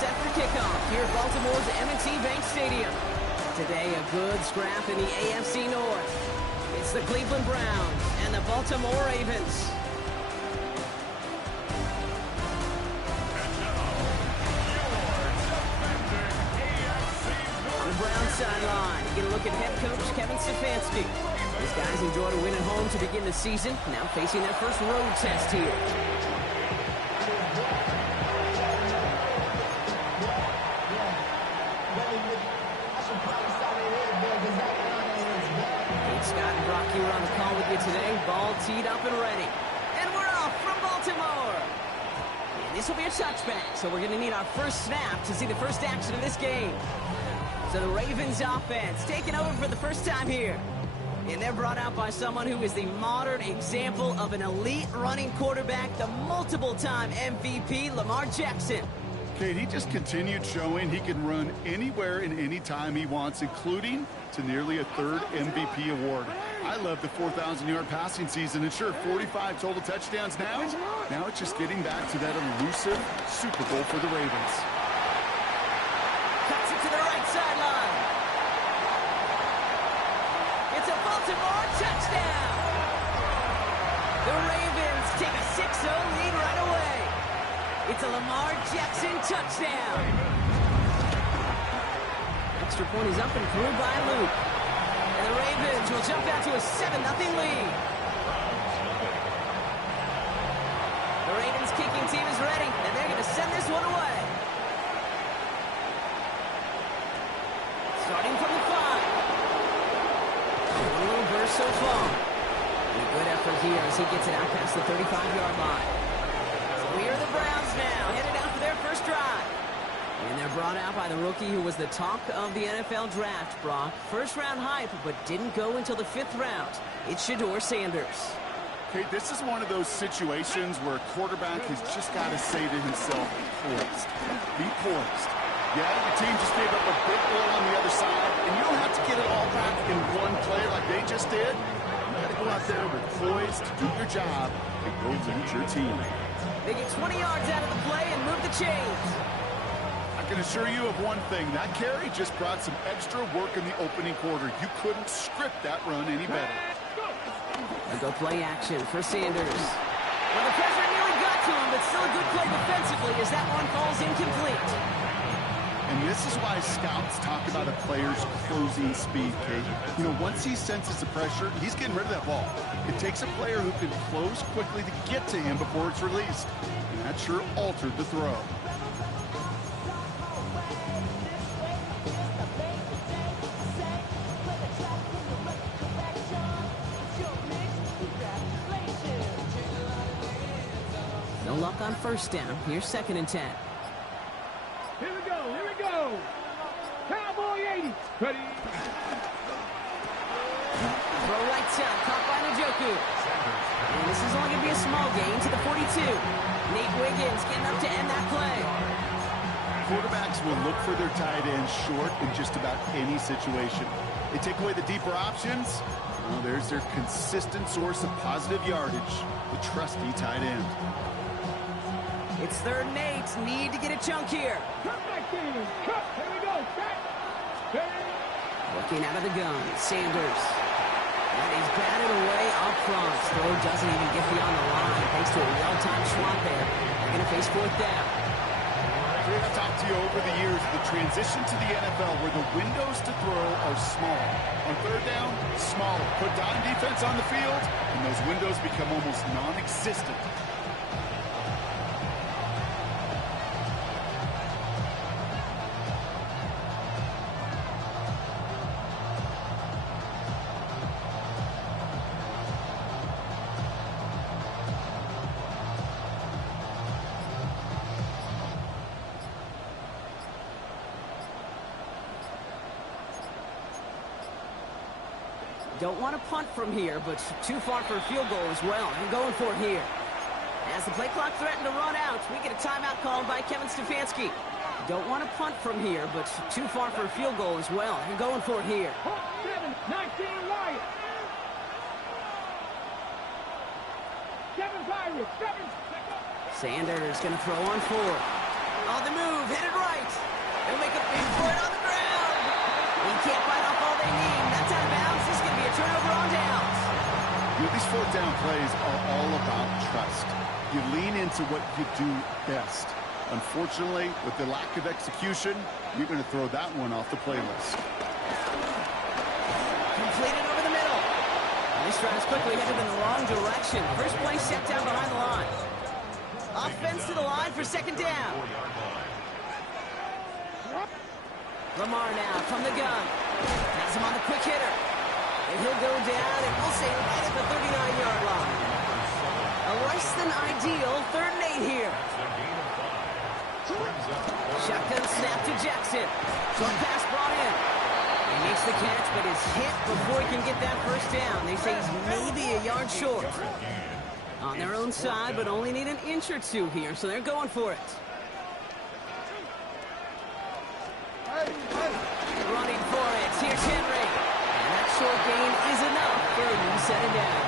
set for kickoff here at Baltimore's M&T Bank Stadium. Today, a good scrap in the AFC North. It's the Cleveland Browns and the Baltimore Ravens. On the Browns sideline, you get a look at head coach Kevin Stefanski. These guys enjoyed a win at home to begin the season, now facing their first road test here. Scott and Brock here on the call with you today. Ball teed up and ready. And we're off from Baltimore. And this will be a touchback, so we're going to need our first snap to see the first action of this game. So the Ravens offense taking over for the first time here. And they're brought out by someone who is the modern example of an elite running quarterback, the multiple-time MVP, Lamar Jackson. Kate, he just continued showing he can run anywhere and anytime he wants, including to nearly a third MVP award. I love the 4,000-yard passing season, and sure, 45 total touchdowns now. Now it's just getting back to that elusive Super Bowl for the Ravens. Cuts it to the right sideline. It's a Baltimore touchdown. The Ravens take a 6-0 lead right away. It's a Lamar Jackson touchdown. Extra point is up and through by Luke. And the Ravens will jump out to a 7-0 lead. The Ravens kicking team is ready, and they're going to send this one away. Starting from the 5. One little burst so far. And a good effort here as he gets it out past the 35-yard line. We are the Browns now, headed out for their first drive. And they're brought out by the rookie who was the talk of the NFL draft, Brock. First-round hype, but didn't go until the 5th round. It's Shedeur Sanders. Okay, this is one of those situations where a quarterback has just got to say to himself, poised. Be poised. Yeah, your team just gave up a big blow on the other side, and you don't have to get it all back in one play like they just did. You got to go out there with poise to do your job and go lead your team. They get 20 yards out of the play and move the chains. I can assure you of one thing. That carry just brought some extra work in the opening quarter. You couldn't script that run any better. A go play action for Sanders. Well, the pressure nearly got to him, but still a good play defensively as that one falls incomplete. And this is why scouts talk about a player's closing speed, Kate. You know, once he senses the pressure, he's getting rid of that ball. It takes a player who can close quickly to get to him before it's released. And that sure altered the throw. No luck on first down. Here's 2nd and 10. Here we go. Cowboy 80. Ready. Throw right side, caught by Njoku. And this is only going to be a small gain to the 42. Nate Wiggins getting up to end that play. Quarterbacks will look for their tight end short in just about any situation. They take away the deeper options. Well, there's their consistent source of positive yardage, the trusty tight end. It's 3rd and 8. Need to get a chunk here. Cut back in. Cut. Here we go. Cut. Looking out of the gun, Sanders. And he's batted away up front. Throw doesn't even get beyond the line thanks to a well-timed swat there. They're going to face 4th down. I've talked to you over the years of the transition to the NFL where the windows to throw are small. On 3rd down, smaller. Put dime defense on the field, and those windows become almost non-existent. Don't want to punt from here, but too far for a field goal as well. I'm going for it here. As the play clock threatened to run out, we get a timeout called by Kevin Stefanski. Don't want to punt from here, but too far for a field goal as well. I'm going for it here. 19 Lions. 7 Pirates. 7. Sanders going to throw on 4. On the move, headed right. They'll make a big for it on the ground. He can't bite off all they need. That's out of bounds. This is going to be a turnover on downs. You know, these fourth down plays are all about trust. You lean into what you do best. Unfortunately, with the lack of execution, you're going to throw that one off the playlist. Completed over the middle. And this drive is quickly headed in the wrong direction. First play set down behind the line. Offense to the line for second down. Lamar now from the gun. Has him on the quick hitter. And he'll go down, and we'll say right at the 39-yard line. A less than ideal 3rd and 8 here. Shotgun snap to Jackson. Short pass brought in. He makes the catch, but is hit before he can get that first down. They say he's maybe a yard short. On their own side, but only need an inch or two here, so they're going for it. Running for it. Here's Henry. And that short gain is enough for a new set of down.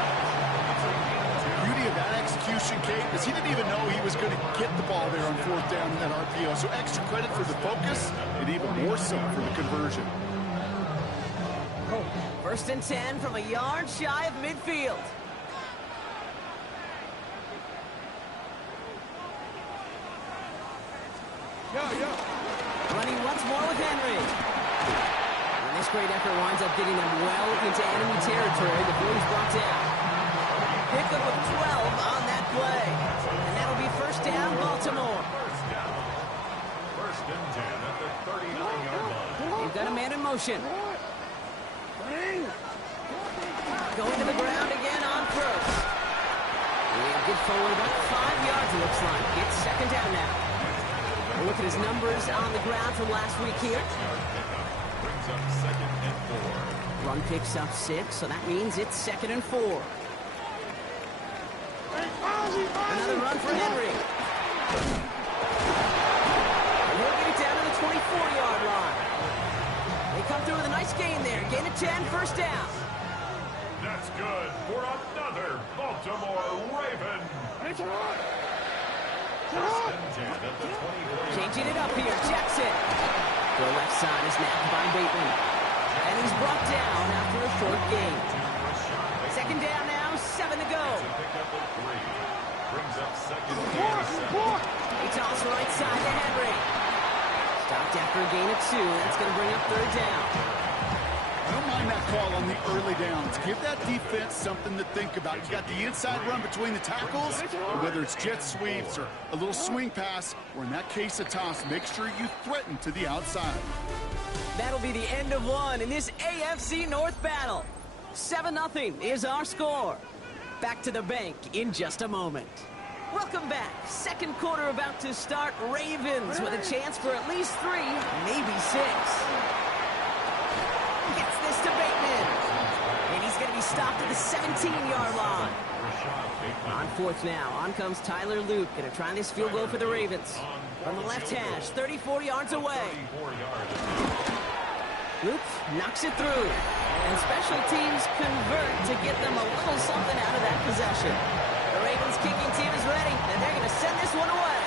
The beauty of that execution, Kate, is he didn't even know he was going to get the ball there on 4th down in that RPO. So extra credit for the focus, and even more so for the conversion. 1st and 10 from a yard shy of midfield. Running once more with Henry. And this great effort winds up getting them well into enemy territory before he's brought down. Pickup of 12 on that play. And that'll be first down, Baltimore. First and 10 at the 39-yard line. They've got a man in motion. Going to the ground again on first. And get forward about 5 yards, it looks like. It's second down now. We'll look at his numbers on the ground from last week here. Brings up 2nd and 4. Run picks up 6, so that means it's 2nd and 4. Another run for Henry. And he'll get it down to the 24-yard line. They come through with a nice gain there. Gain of 10, first down. That's good for another Baltimore Raven. First and 10 at the 24. Changing it up here, Jackson. The left side is napped by Bateman. And he's brought down after a short gain. Second down now, 7 to go. Pick up a 3. Brings up 2nd and 7. He tosses right side to Henry. Stopped after a gain of 2. That's going to bring up 3rd down. I don't mind that call on the early downs. Give that defense something to think about. You got the inside run between the tackles, whether it's jet sweeps or a little swing pass, or in that case a toss, make sure you threaten to the outside. That'll be the end of one in this AFC North battle. 7-0 is our score. Back to the bank in just a moment. Welcome back. Second quarter about to start. Ravens with a chance for at least 3, maybe 6. Gets this to Bateman. And he's going to be stopped at the 17-yard line. On 4th now. On comes Tyler Luke. Going to try this field goal for the Ravens. From the left hash, 34 yards away. Luke knocks it through. And special teams convert to get them a little something out of that possession. The Ravens kicking team is ready, and they're going to send this one away.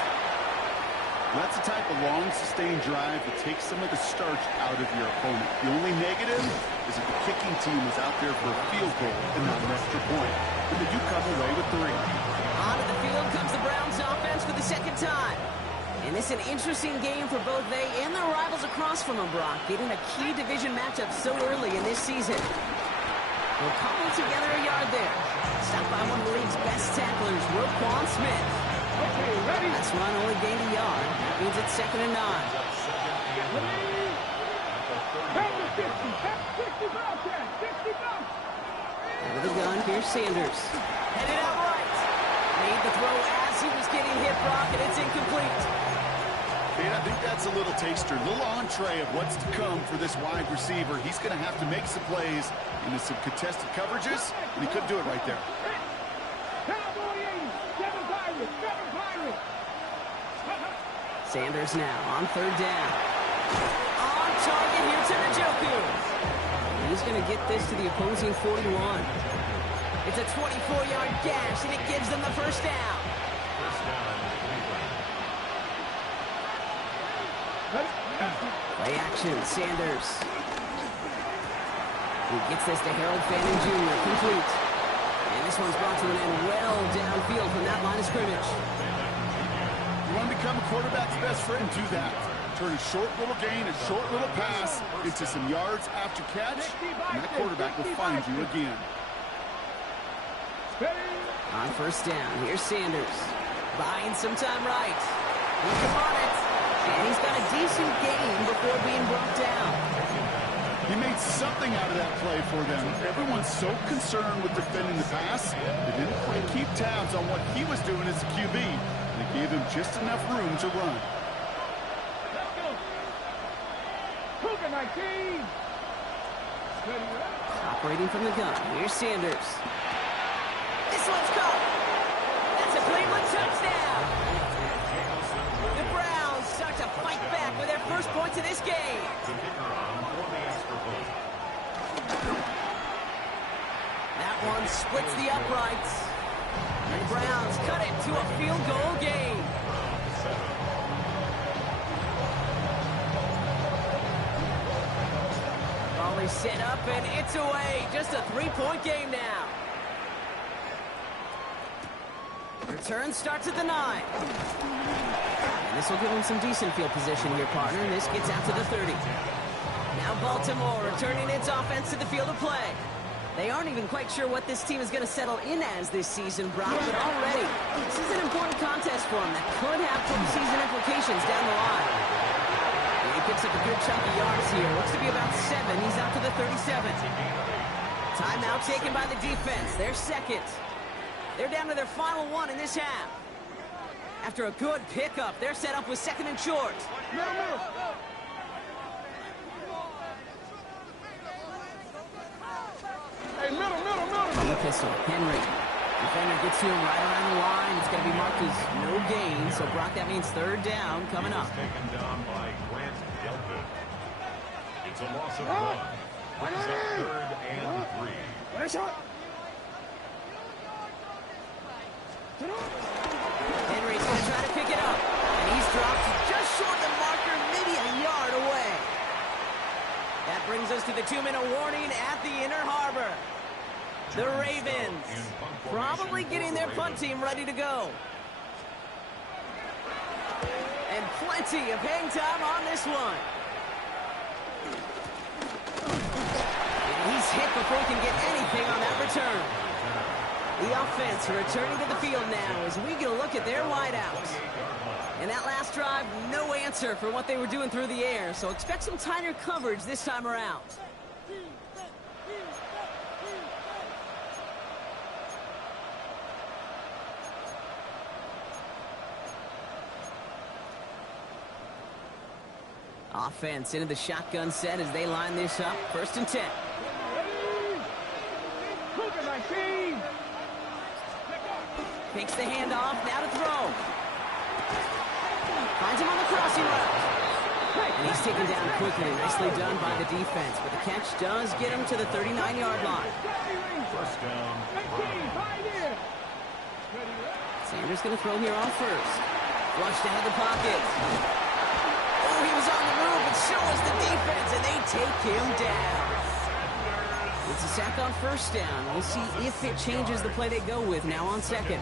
That's the type of long, sustained drive that takes some of the starch out of your opponent. The only negative is that the kicking team is out there for a field goal and not an extra point. But they do come away with 3. Onto the field comes the Browns offense for the second time. And this is an interesting game for both they and their rivals across from them, Brock, getting a key division matchup so early in this season. They'll cobble together a yard there. Stopped by one of the league's best tacklers, Roquan Smith. Okay, ready? That's run only gained a yard. That means it's 2nd and 9. Have the 50. Have 60 Bobcats. 60 Bobcats. Out of the gun, here's Sanders. Headed out right. Made the throw as he was getting hit, Brock, and it's incomplete. And I think that's a little taster, a little entree of what's to come for this wide receiver. He's going to have to make some plays into some contested coverages, and he couldn't do it right there. Cowboy 80. 7 Pirates. 7 Pirates. Sanders now on 3rd down. On target here to Njoku. He's going to get this to the opposing 41. It's a 24-yard gash, and it gives them the first down. First down. Play action, Sanders. He gets this to Harold Fanning Jr., complete. And this one's brought to an end well downfield from that line of scrimmage. You want to become a quarterback's best friend, do that. Turn a short little gain, a short little pass into some yards after catch, and that quarterback will find you again. On first down, here's Sanders. Buying some time right. He come on it. And he's got a decent gain before being brought down. He made something out of that play for them. Everyone's so concerned with defending the pass, they didn't quite keep tabs on what he was doing as a QB. They gave him just enough room to run. Operating from the gun. Here's Sanders. This one's caught. That's a Cleveland touchdown. The Browns start to fight back with their first points of this game. That one splits the uprights. And the Browns cut it to a field goal game. Volley set up and it's away. Just a 3-point game now. Return starts at the 9. And this will give them some decent field position here, partner. And this gets out to the 30. Now Baltimore returning its offense to the field of play. They aren't even quite sure what this team is going to settle in as this season, Brock, but already this is an important contest for them that could have postseason implications down the line. And he picks up a good chunk of yards here. Looks to be about 7. He's out to the 37. Timeout taken by the defense. They're second. They're down to their final one in this half. After a good pickup, they're set up with 2nd and short. Hey, middle. Pistol, Henry. Defender gets to him right around the line. It's going to be marked as no gain. So, Brock, that means 3rd down coming up. Taken down by Grant Delpit. It's a loss of 1. Brings up 3rd and 3. Henry's going to try to pick it up. And he's dropped just short of the marker, maybe a yard away. That brings us to the 2-minute warning at the Inner Harbor. The Ravens probably getting their punt team ready to go. And plenty of hang time on this one. And he's hit before he can get anything on that return. The offense returning to the field now as we get a look at their wideouts. And that last drive, no answer for what they were doing through the air, so expect some tighter coverage this time around. Offense into the shotgun set as they line this up. 1st and 10. Takes the handoff, now to throw. Finds him on the crossing route. And he's taken down quickly. Nicely done by the defense. But the catch does get him to the 39-yard line. 1st down. Sanders going to throw here on 1st. Flushed out of the pocket. Oh, he was on the move, but so was the defense, and they take him down. It's a sack on 1st down. We'll see if it changes the play they go with now on 2nd.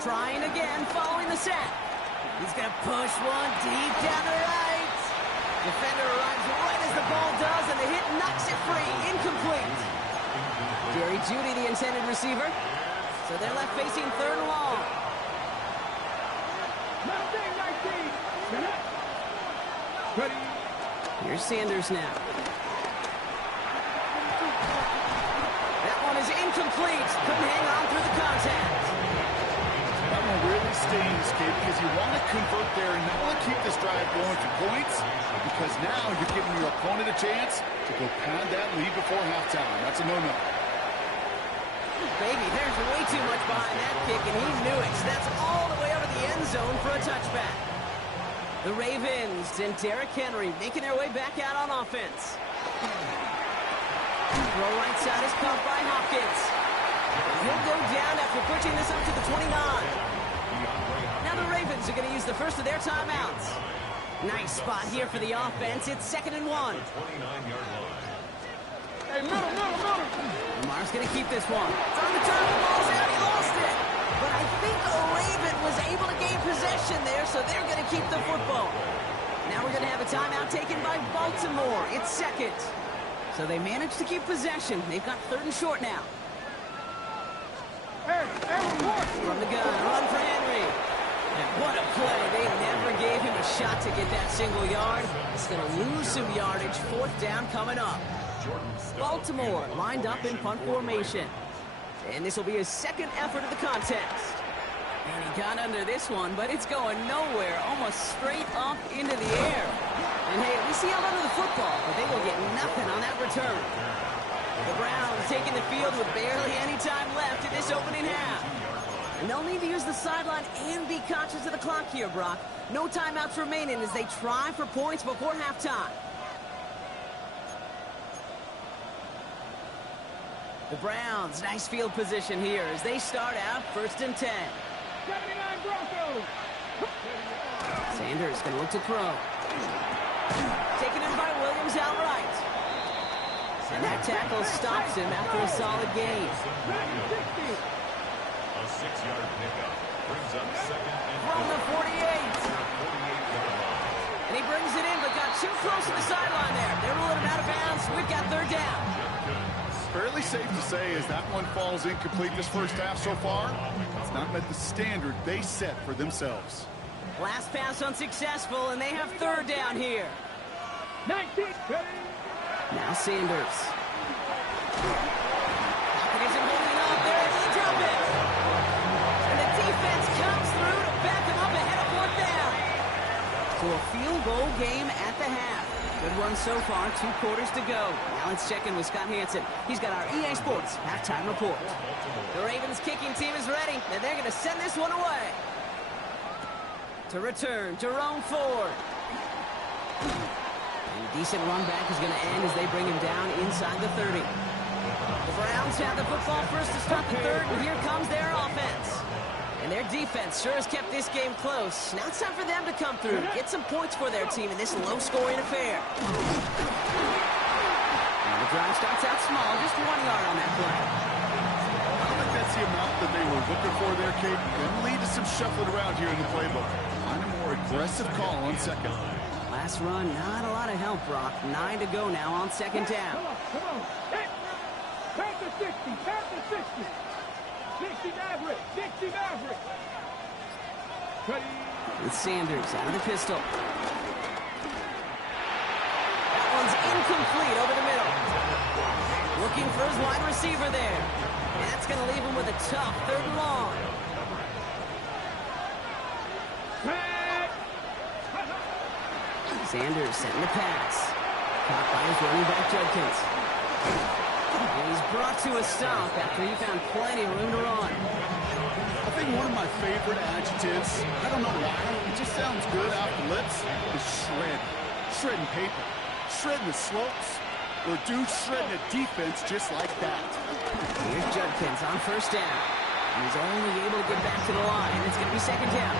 Trying again, following the sack. He's going to push one deep down the right. Defender arrives right as the ball does, and the hit knocks it free. Incomplete. Jerry Jeudy, the intended receiver. So they're left facing 3rd and long. Here's Sanders now. That one is incomplete. Couldn't hang on through the contact. That one really stings, Kate, because you want to convert there and not want to keep this drive going for points, because now you're giving your opponent a chance to go pad that lead before halftime. That's a no-no. Baby, there's way too much behind that kick, and he knew it. So that's all the way over the end zone for a touchback. The Ravens and Derrick Henry making their way back out on offense. Throw right side is caught by Hopkins. He'll go down after pushing this up to the 29. Now the Ravens are going to use the first of their timeouts. Nice spot here for the offense. It's 2nd and 1. 29-yard line. Hey, middle. Lamar's going to keep this one. It's on the turn. The ball's out. He lost it. But I think the Raven was able to gain possession there, so they're going to keep the football. Now we're going to have a timeout taken by Baltimore. It's 2nd. So they managed to keep possession. They've got 3rd and short now. From the gun, run for Henry. And what a play. They never gave him a shot to get that single yard. He's going to lose some yardage. 4th down coming up. Baltimore lined up in punt formation. And this will be his 2nd effort of the contest. And he got under this one, but it's going nowhere. Almost straight up into the air. And hey, at least he held onto the football, but they will get nothing on that return. The Browns taking the field with barely any time left in this opening half. And they'll need to use the sideline and be conscious of the clock here, Brock. No timeouts remaining as they try for points before halftime. The Browns, nice field position here as they start out 1st and 10. 79 Broncos. Sanders going to look to throw. Taken in by Williams outright. And that tackle stops him after a solid gain. A 6-yard pickup brings up 2nd and From the 48. 48-yard line. And he brings it in, but got too close to the sideline there. They're ruling him out of bounds. We've got 3rd down. Fairly safe to say as that one falls incomplete this first half so far, it's not met the standard they set for themselves. Last pass unsuccessful, and they have 3rd down here. 19. Now Sanders. Falcons isn't holding up. They're able to drop it. And the defense comes through to back them up ahead of 4th down. So a field goal game at the half. Good run so far, 2 quarters to go. Now let's check in with Scott Hansen. He's got our EA Sports halftime report. The Ravens kicking team is ready, and they're going to send this one away. To return, Jerome Ford. And a decent run back is going to end as they bring him down inside the 30. The Browns have the football first to start the 3rd, and here comes their offense. And their defense sure has kept this game close. Now it's time for them to come through, get some points for their team in this low-scoring affair. And the drive starts out small, just 1 yard on that play. I don't think that's the amount that they were looking for there, Kate. Going to lead to some shuffling around here in the playbook. Find a more aggressive call on 2nd. Last run, not a lot of help, Brock. 9 to go now on 2nd down. Come on. Hey. Pass the 60. Pass the 60. 60 Maverick. 60 Maverick. With Sanders out of the pistol. That one's incomplete over the middle. Looking for his wide receiver there. And that's going to leave him with a tough 3rd and long. Sanders setting the pass. Caught by his running back, Judkins. And he's brought to a stop after he found plenty of room to run. I think one of my favorite adjectives, I don't know why, it just sounds good off the lips, is shred. Shredding paper. Shredding the slopes. Or dude shredding a defense just like that. Here's Judkins on 1st down. And he's only able to get back to the line. It's going to be 2nd down.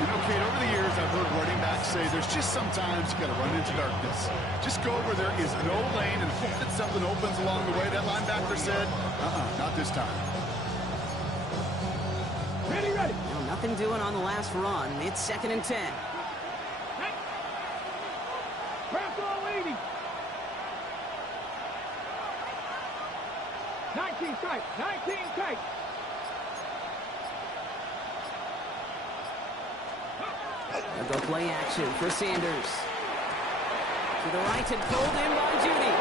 You know, Kate, over the years, I've heard running backs say there's just sometimes you got to run into darkness. Just go where there is no lane and hope that something opens along the way. That linebacker said, not this time. Ready. Well, nothing doing on the last run. It's 2nd and 10. Press all 80. 19 tight. 19 tight. They'll go play action for Sanders. To the right and pulled in by Judy.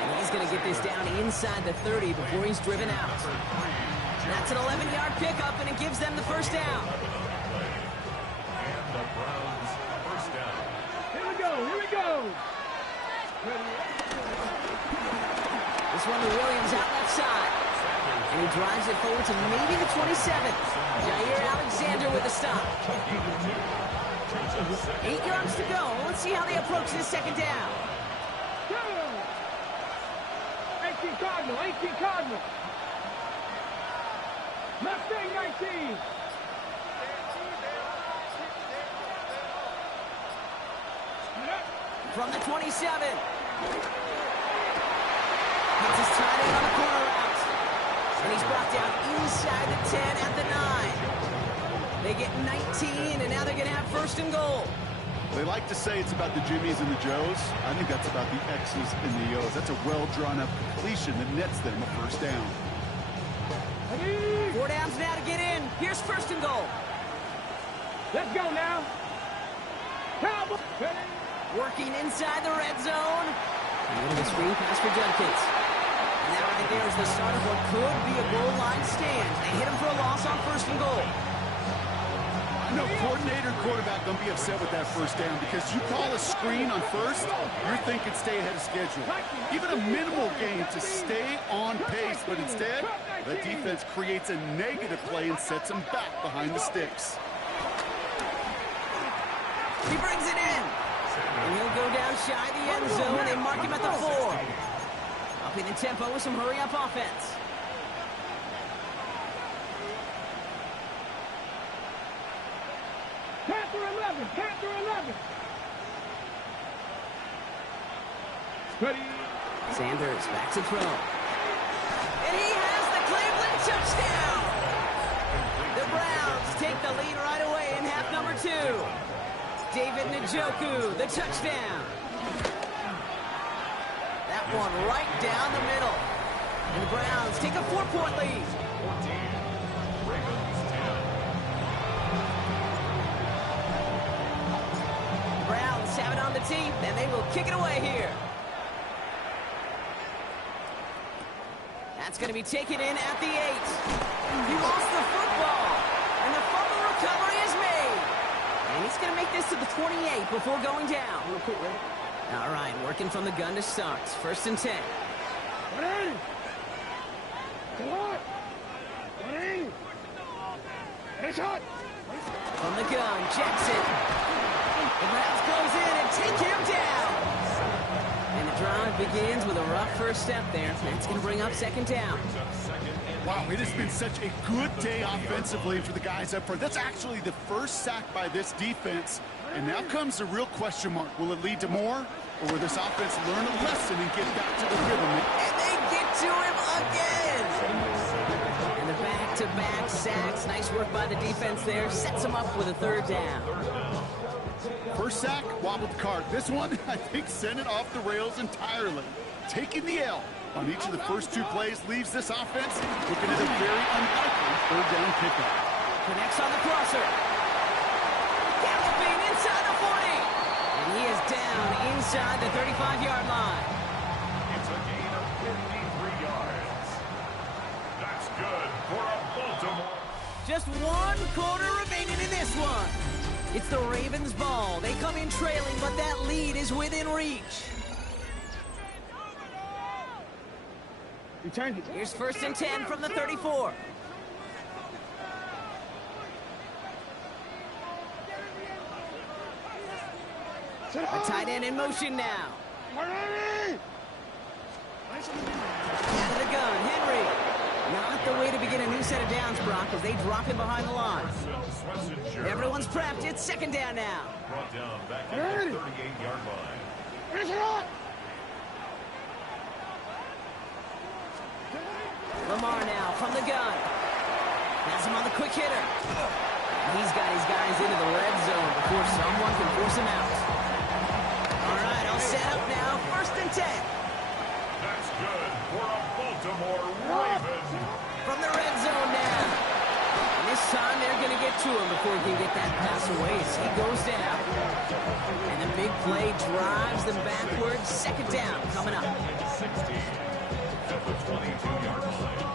And he's going to get this down inside the 30 before he's driven out. That's an 11-yard pickup, and it gives them the 1st down. And the Browns' 1st down. Here we go. This one to Williams out left side. And he drives it forward to maybe the 27th. Jair Alexander with the stop. 8 yards to go. Let's see how they approach this 2nd down. 18 Cardinal. Mustang 19. From the 27. Gets his tight end on the corner route. And he's brought down inside the 10 at the 9. They get 19, and now they're going to have first and goal. They like to say it's about the Jimmies and the Joes. I think that's about the X's and the O's. That's a well-drawn-up completion that nets them a first down. 4 downs now to get in. Here's first and goal. Let's go now. Cowboy. Working inside the red zone. A little bit screen pass for Judkins. And that right there is the start of what could be a goal line stand. They hit him for a loss on first and goal. I know coordinator and quarterback don't be upset with that first down because you call a screen on first, you're thinking stay ahead of schedule. Even a minimal gain to stay on pace, but instead, the defense creates a negative play and sets them back behind the sticks. He brings it in. And he'll go down shy of the end zone. They mark him at the 4. Upping the tempo with some hurry-up offense. Panther 11. Panther 11. Ready. Sanders back to throw. And he has the Cleveland touchdown. The Browns take the lead right away in half number 2. David Njoku, the touchdown. That one right down the middle. And the Browns take a 4-point lead. 14. Ravens 10. The Browns have it on the tee, and they will kick it away here. That's going to be taken in at the 8. He lost the football, and the fumble recovery is made. And he's going to make this to the 28 before going down. All right, working from the gun to start. First and 10. Ready. Come on. Ready. It's hot. From the gun, Jackson. The Browns close in and take him down. And the drive begins with a rough first step there. That's going to bring up second down. Wow, it has been such a good day offensively for the guys up front. That's actually the first sack by this defense. And now comes the real question mark. Will it lead to more? Or will this offense learn a lesson and get back to the rhythm? And they get to him again. And the back-to-back sacks. Nice work by the defense there. Sets him up with a third down. First sack, wobbled the cart. This one, I think, sent it off the rails entirely. Taking the L on each of the first 2 plays leaves this offense looking at a very unlikely third down pickup. Connects on the crosser. Galloping inside the 40. And he is down inside the 35-yard line. It's a gain of 53 yards. That's good for a Baltimore. Just 1 quarter remaining in this one. It's the Ravens' ball. They come in trailing, but that lead is within reach. Return it. Here's first and 10 from the 34. A tight end in motion now. Ready. Out of the gun, Henry. Not the way to begin a new set of downs, Brock, as they drop him behind the line. Everyone's prepped. It's second down now. Brought down back at the 38-yard line. It's hot. Lamar now from the gun. Has him on the quick hitter. He's got his guys into the red zone before someone can force him out. All right, all set up now. First and 10. That's good for a Baltimore Raven. From the red zone now. And this time they're going to get to him before he can get that pass away as he goes down. And the big play drives them backwards. Second down coming up. 60 at the 22-yard line.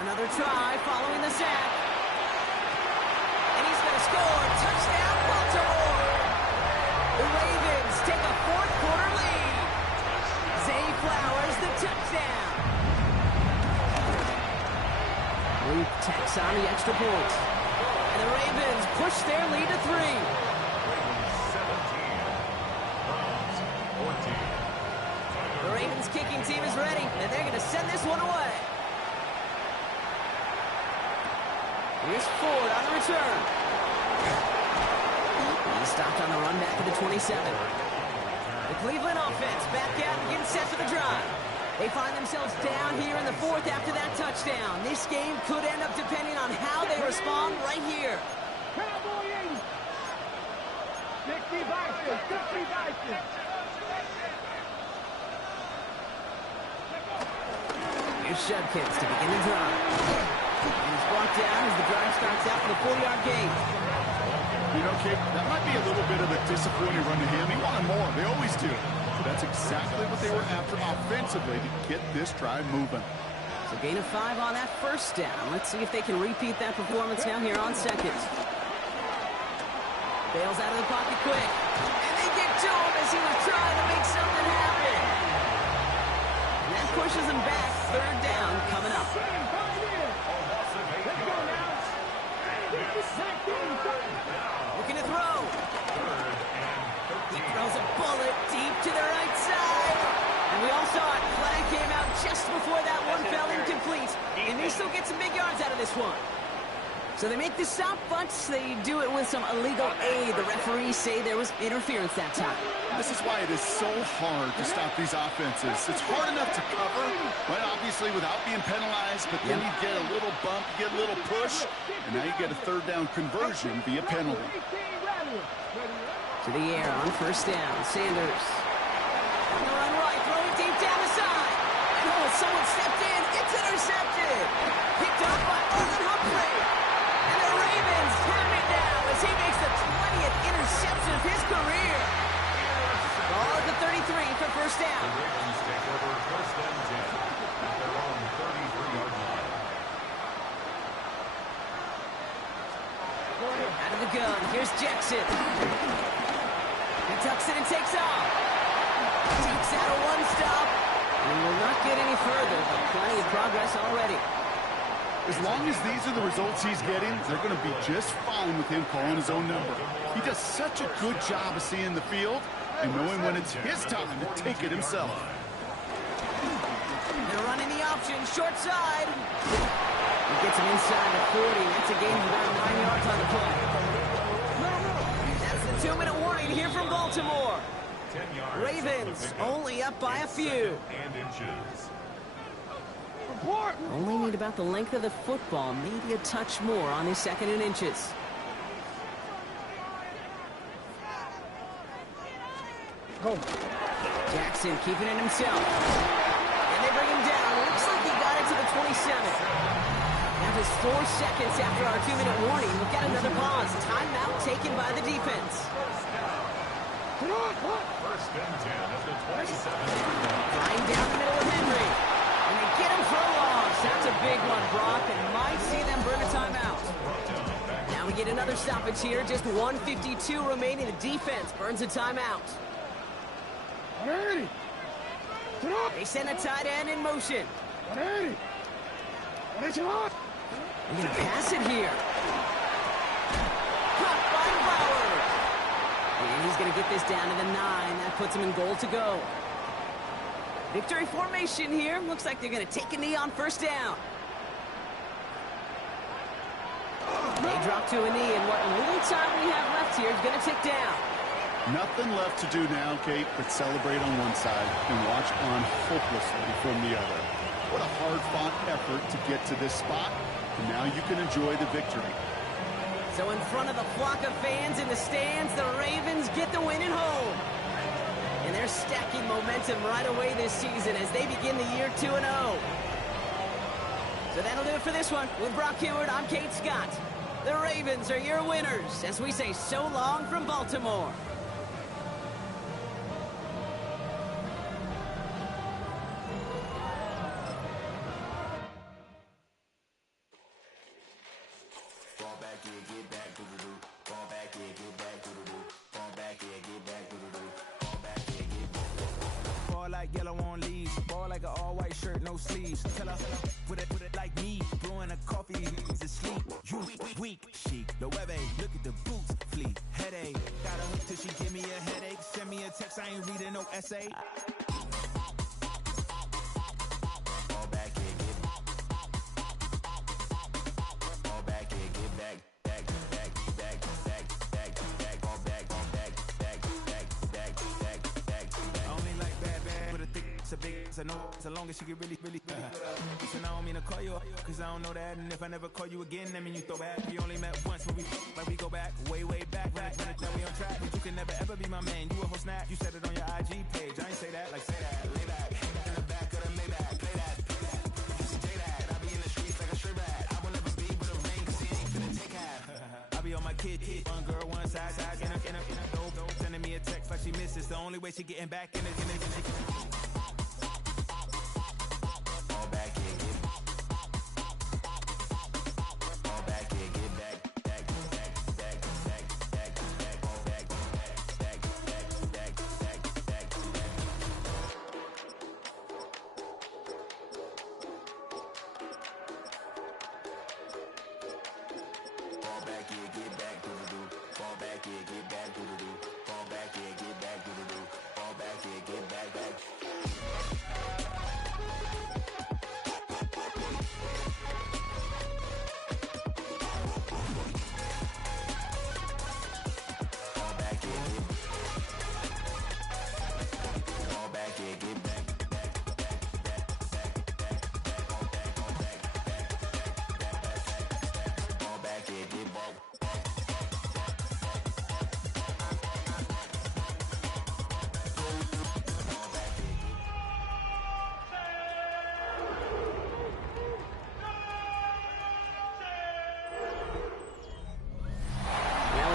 Another try following the sack. And he's going to score. Touchdown, Baltimore. The Ravens take a fourth quarter lead. Zay Flowers, the touchdown. Luke tacks on the extra point. And the Ravens push their lead to 3. Ravens 17. Browns 14. The Ravens kicking team is ready, and they're going to send this one away. Here's Ford on the return. He stopped on the run back at the 27. The Cleveland offense back out and getting set for the drive. They find themselves down here in the 4th after that touchdown. This game could end up depending on how they respond right here. Cowboy 80. 60 Vikings. 60 Vikings. Here's Shubkins to begin the drive. And he's brought down as the drive starts out for the 40-yard gain. You know, Kate, that might be a little bit of a disappointing run to him. He wanted more. They always do. But that's exactly what they were after offensively to get this drive moving. So gain of 5 on that first down. Let's see if they can repeat that performance now here on second. Bails out of the pocket quick. And they get to him as he was trying to make something happen. And that pushes him back. 3rd down coming up. Looking to throw. He throws a bullet deep to the right side. And we all saw it. Flag came out just before that one fell incomplete. And they still get some big yards out of this one. So they make the stop, but they do it with some illegal aid. The referees say there was interference that time. This is why it is so hard to stop these offenses. It's hard enough to cover, right, obviously, without being penalized, but then you get a little bump, you get a little push, and now you get a 3rd down conversion via penalty. To the air on 1st down. Sanders. On the run right, throwing deep down the side. And oh, someone stepped in. It's intercepted. Picked up by Marlon Humphrey. And the Ravens have it now as he makes the 20th interception of his career. Ball at the 33 for 1st down. The Ravens take over 1st and 10 at their own 33-yard line. Out of the gun. Here's Jackson. He tucks it and takes off. Takes out a 1-stop. And will not get any further, but plenty of progress already. As long as these are the results he's getting, they're going to be just fine with him calling his own number. He does such a good job of seeing the field and knowing when it's his time to take it himself. They're running the option, short side. He gets him inside the 40. That's a gain of about 9 yards on the play. That's the 2-minute warning here from Baltimore. 10 yards. Ravens only up by a few. And inches. Only need about the length of the football, maybe a touch more on his 2nd and inches. Jackson keeping it himself. And they bring him down. Looks like he got it to the 27. Now just 4 seconds after our 2-minute warning. We've got another pause. Timeout taken by the defense. 1st and 10 at the 27. Flying down the middle of Henry. And they get him for a loss. That's a big one, Brock, and might see them burn a timeout. Now we get another stoppage here. Just 1:52 remaining. The defense burns a timeout. They send a tight end in motion. They're going to pass it here. Caught by Bauer. And he's going to get this down to the 9. That puts him in goal to go. Victory formation here. Looks like they're going to take a knee on 1st down. They drop to a knee, and what little time we have left here is going to tick down. Nothing left to do now, Kate, but celebrate on one side and watch on hopelessly from the other. What a hard-fought effort to get to this spot, and now you can enjoy the victory. So in front of the flock of fans in the stands, the Ravens get the win at home. And they're stacking momentum right away this season as they begin the year 2-0. So that'll do it for this one. With Brock Heward, I'm Kate Scott. The Ravens are your winners as we say so long from Baltimore. Like yellow on leaves, ball like an all-white shirt, no sleeves. Tell her, put it like me, blowing a coffee, he's asleep. You weak, chic. Loewe, look at the boots, fleet, headache. Got a hook till she give me a headache. Send me a text, I ain't reading no essay. Fall back and get fall back and get back. A big, so no, so long as she get really Listen, I don't mean to call you up, cause I don't know that. And if I never call you again, that mean you throw back. We only met once when we go back, way back. When it's that we on track, but you can never ever be my man. You a whole snap, you said it on your IG page. I ain't say that, like say that, lay back. In the back of the Maybach, play that. Say that, I be in the streets like a stray rat. I will never be with a ring, cause he ain't finna take half. I be on my kid, one girl, one side, in a dope, sending me a text like she misses. The only way she getting back in it.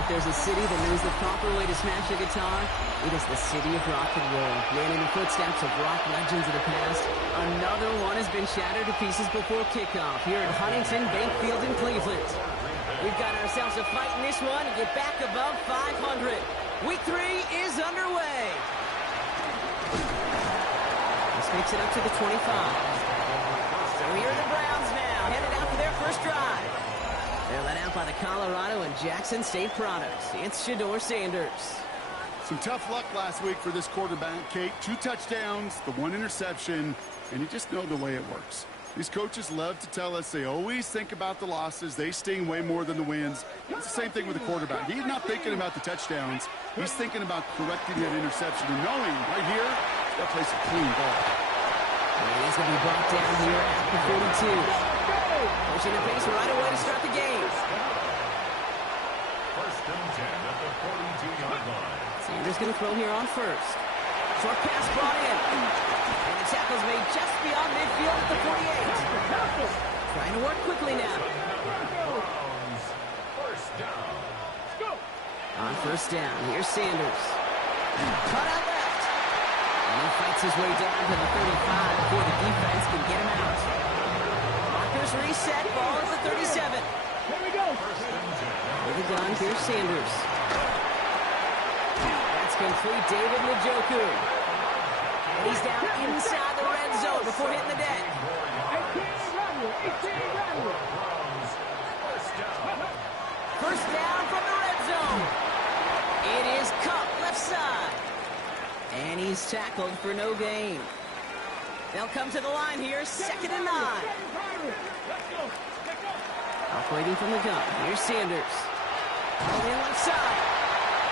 If there's a city that knows the proper way to smash a guitar, it is the city of rock and roll. Ran in the footsteps of rock legends of the past, another one has been shattered to pieces before kickoff here at Huntington Bank Field in Cleveland. We've got ourselves a fight in this one to get back above 500. Week 3 is underway. This makes it up to the 25. So here are the Browns now, headed out for their first drive. They're led out by the Colorado and Jackson State products. It's Shedeur Sanders. Some tough luck last week for this quarterback, Kate. 2 touchdowns, the 1 interception, and you just know the way it works. These coaches love to tell us they always think about the losses. They sting way more than the wins. It's the same thing with the quarterback. He's not thinking about the touchdowns. He's thinking about correcting that interception and knowing right here, he's got to play some clean ball. And he's going to be brought down here at the 42. Pushing the pace right away to start the game. First and 10 at the 42-yard line. Sanders going to throw here on first. Short pass brought in. And the tackle's made just beyond midfield at the 48. Trying to work quickly now. First down. On first down, here's Sanders. Cut out left. And he fights his way down to the 35 before the defense can get him out. Reset, ball at the 37. Here we go. With the gun, here's Sanders. That's complete, David Njoku. And he's down inside the red zone before hitting the deck. 18 run. First down from the red zone. It is Cup left side. And he's tackled for no gain. They'll come to the line here, 2nd and 9. Operating from the gun, here's Sanders. On the left side.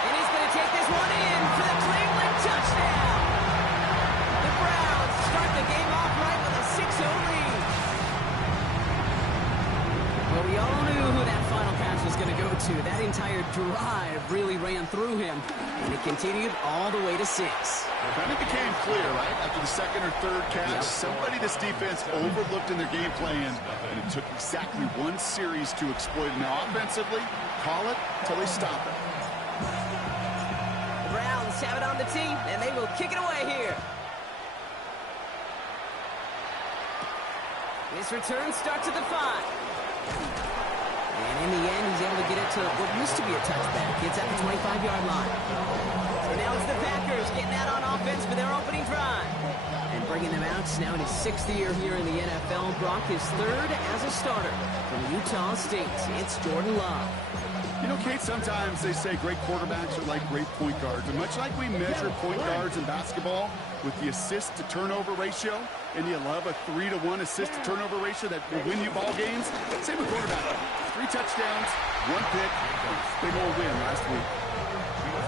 And he's going to take this one in for the Cleveland touchdown. The Browns start the game off right with a 6-0 lead. Well, we all knew who that final pass was going to go to. That entire drive really ran through him. And it continued all the way to 6. Then it became clear, right? After the 2nd or 3rd catch, somebody this defense overlooked in their game plan, and it took exactly 1 series to exploit it. Now, offensively, call it till they stop it. The Browns have it on the tee, and they will kick it away here. This return starts at the 5. And in the end, he's able to get it to what used to be a touchback. It's at the 25-yard line. So now it's the Packers getting out on offense for their opening drive. And bringing them out now in his 6th year here in the NFL. Brock is 3rd as a starter from Utah State. It's Jordan Love. You know, Kate, sometimes they say great quarterbacks are like great point guards. And much like we measure point guards in basketball with the assist-to-turnover ratio, and you love a 3-to-1 assist-to-turnover ratio that will win you ball games, same with quarterback. 3 touchdowns, 1 pick, big old win last week.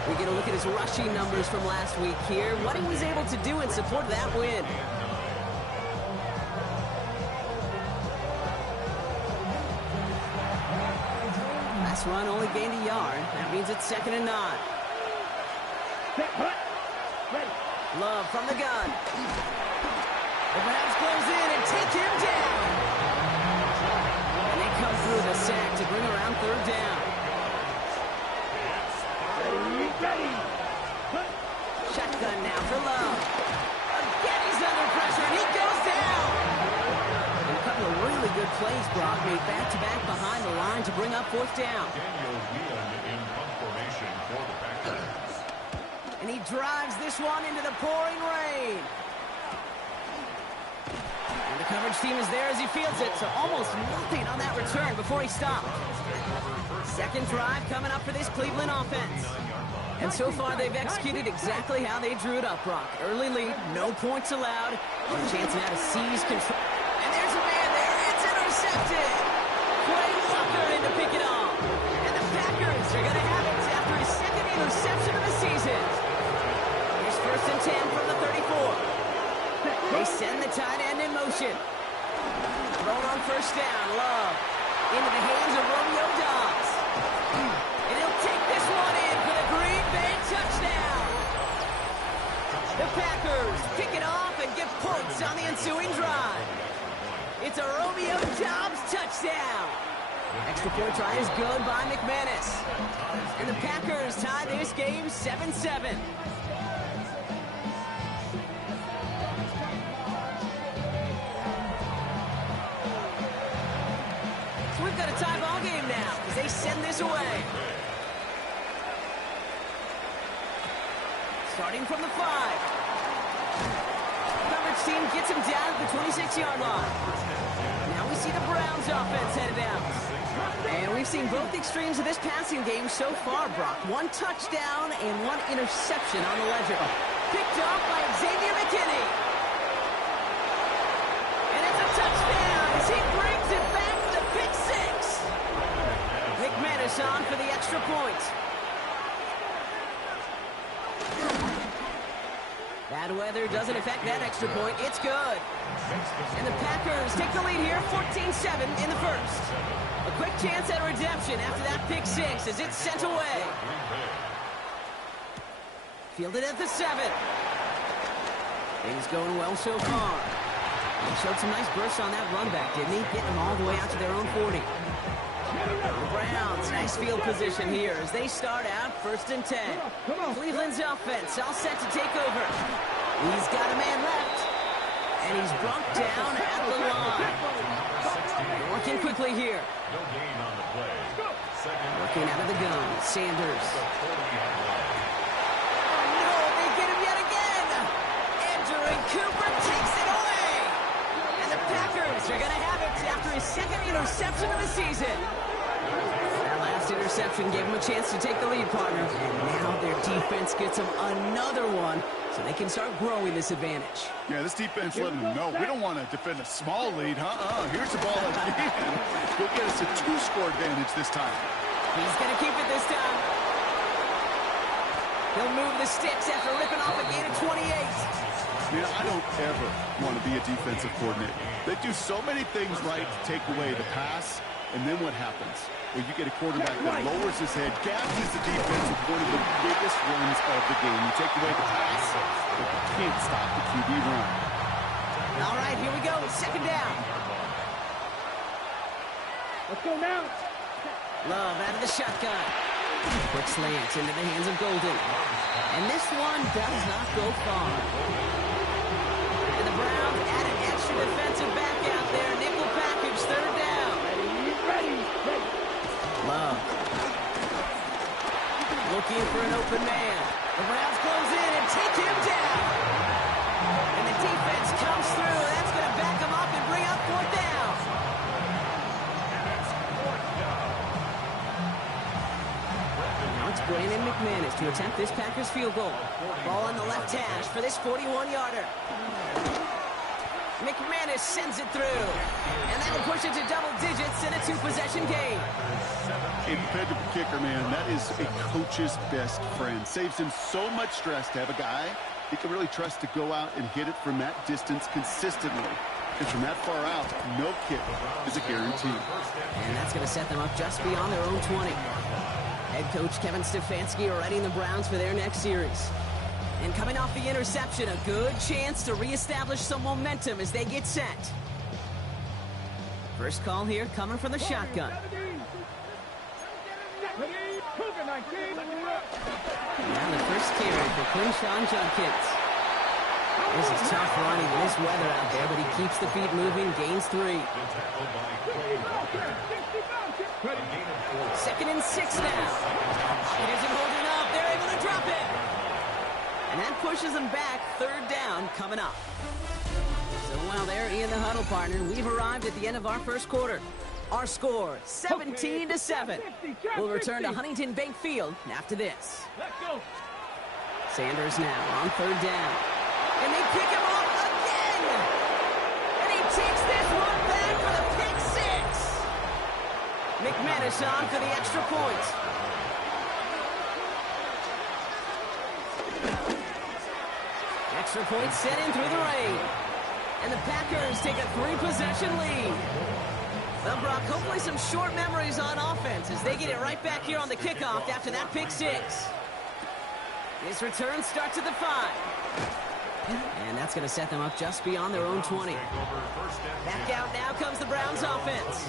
We get a look at his rushing numbers from last week here, what he was able to do in support of that win. Last run only gained a yard. That means it's 2nd and 9. Love from the gun. The Rams close in and take him down. And they come through the sack to bring around 3rd down. Shotgun now for Love. Again, he's under pressure, and he goes down. And a couple of really good plays, Brock, made back-to-back behind the line to bring up 4th down. Daniel Whelan in punt formation for the Packers. And he drives this one into the pouring rain. And the coverage team is there as he fields it, so almost nothing on that return before he stopped. 2nd drive coming up for this Cleveland offense. And so far, they've executed exactly how they drew it up, Brock. Early lead, no points allowed. A chance now to seize control. And there's a man there. It's intercepted. Quay Walker in to pick it off. And the Packers are going to have it after his 2nd interception of the season. Here's 1st and 10 from the 34. They send the tight end in motion. Thrown on 1st down. Love into the hands of Romeo Dobbs. And he'll take this one in for the Green Bay touchdown. The Packers pick it off and get points on the ensuing drive. It's a Romeo Dobbs touchdown. Extra point try is good by McManus. And the Packers tie this game 7-7. So we've got a tie ball game now as they send this away. Starting from the 5. Coverage team gets him down at the 26-yard line. Now we see the Browns offense headed out. And we've seen both extremes of this passing game so far, Brock. 1 touchdown and 1 interception on the ledger. Picked off by Xavier McKinney. And it's a touchdown as he brings it back to pick 6. McManus on for the extra point. Bad weather doesn't affect that extra point. It's good. And the Packers take the lead here, 14-7 in the 1st. A quick chance at a redemption after that pick 6 as it's sent away. Fielded at the 7. Things going well so far. He showed some nice bursts on that run back, didn't he? Getting them all the way out to their own 40. The Browns, nice field position here as they start out 1st and 10. Cleveland's offense all set to take over. He's got a man left. And he's brought down at the line. They're working quickly here. No gain on the play. Working out of the gun. Sanders. Oh, no, they get him yet again. Andrew Cooper takes it away. And the Packers are going to have it after his 2nd interception of the season. That last interception gave him a chance to take the lead, partner. And now their defense gets them another one so they can start growing this advantage. Yeah, this defense letting them know we don't want to defend a small lead. Here's the ball again. Go get us a 2-score advantage this time. He's going to keep it this time. He'll move the sticks after ripping off a gain of 28. Man, I don't ever want to be a defensive coordinator. They do so many things right to take away the pass, and then what happens? Well, you get a quarterback that lowers his head, gasses the defense with one of the biggest runs of the game. You take away the pass, but you can't stop the QB run. All right, here we go. 2nd down. Let's go now. Love out of the shotgun. Quick slant into the hands of Golden. And this one does not go far. And the Browns add an extra defensive back out there. Nickel package, 3rd down. Ready. Love. Looking for an open man. The Browns close in and take him down. And the defense comes through. That's going to back him up and bring up 4th down. Brandon McManus to attempt this Packers field goal. Ball on the left hash for this 41-yarder. McManus sends it through. And that'll push it to double digits in a two-possession game. A dependable kicker, man. That is a coach's best friend. Saves him so much stress to have a guy he can really trust to go out and hit it from that distance consistently. And from that far out, no kick is a guarantee. And that's going to set them up just beyond their own 20. Head coach Kevin Stefanski readying the Browns for their next series. And coming off the interception, a good chance to reestablish some momentum as they get set. First call here coming from the shotgun. Now the first carry for Quinshawn Judkins. This is tough running in this weather out there, but he keeps the feet moving, gains 3. Second and 6 now. It isn't holding up. They're able to drop it. And that pushes them back. Third down coming up. So while they're in the huddle, partner, we've arrived at the end of our first quarter. Our score, 17-7. We'll return to Huntington Bank Field after this. Sanders now on third down. And they pick him up again! And he takes this one back for the pick 6! McManus on for the extra point. Extra point set in through the rain. And the Packers take a 3-possession lead. Well, Brock, hopefully some short memories on offense as they get it right back here on the kickoff after that pick 6. This return starts at the 5. And that's going to set them up just beyond their own 20. Back out now comes the Browns offense.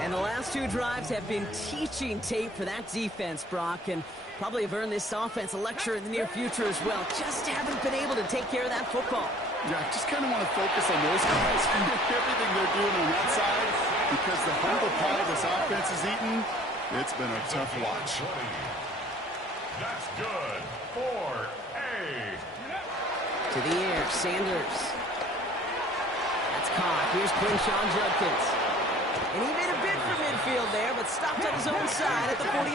And the last 2 drives have been teaching tape for that defense, Brock, and probably have earned this offense a lecture in the near future as well. Just haven't been able to take care of that football. Yeah, I just kind of want to focus on those guys and everything they're doing on that side, because the humble pie this offense is eating, it's been a tough watch. That's good for A. To the air, Sanders. That's caught. Here's Quinshawn Judkins. And he made a bid for midfield there, but stopped on his own side at the 49.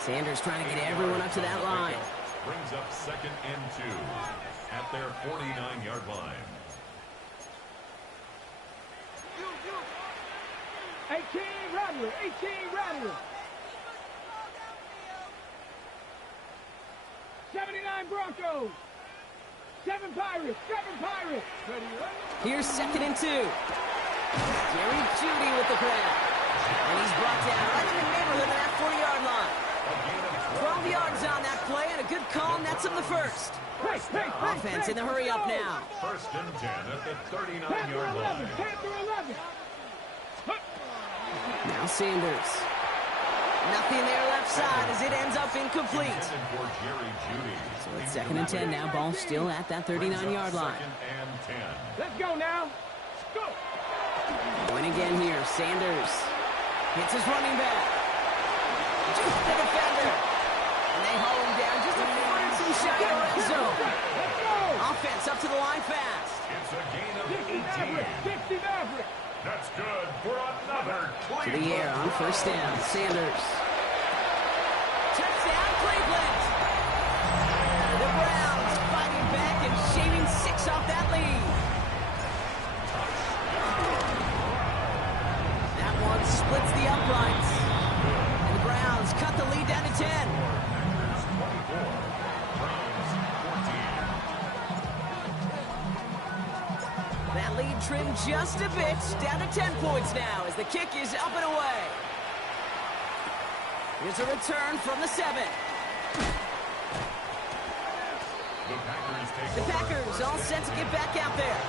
Sanders trying to get everyone up to that line. Brings up 2nd and 2 at their 49-yard line. 18 Rattler, 18 Rattler. 79 Broncos. 7 Pirates, 7 Pirates. Here's 2nd and 2. Jerry Jeudy with the grab. And he's brought down right in the neighborhood of that 40-yard line. 12 yards on that play, and a good call nets him the first. Offense in the hurry up now. 1st and 10 at the 39-yard line. Now Sanders. Nothing there left side as it ends up incomplete. So it's 2nd and 10 now. Ball still at that 39-yard line. 2nd and 10. Let's go now. Go. Going again here. Sanders hits his running back. Just the defender. And they haul him down just a few some shot in the red zone. Offense up to the line fast. It's a gain of 18. That's good for another Cleveland. To the air on first down. Sanders. Touchdown, Cleveland. The Browns fighting back and shaving 6 off that lead. That one splits the uprights. And the Browns cut the lead down to 10. Packers 24, Browns 14. That lead trimmed just a bit, down to 10 points now as the kick is up and away. Here's a return from the 7. The Packers all set to get back out there.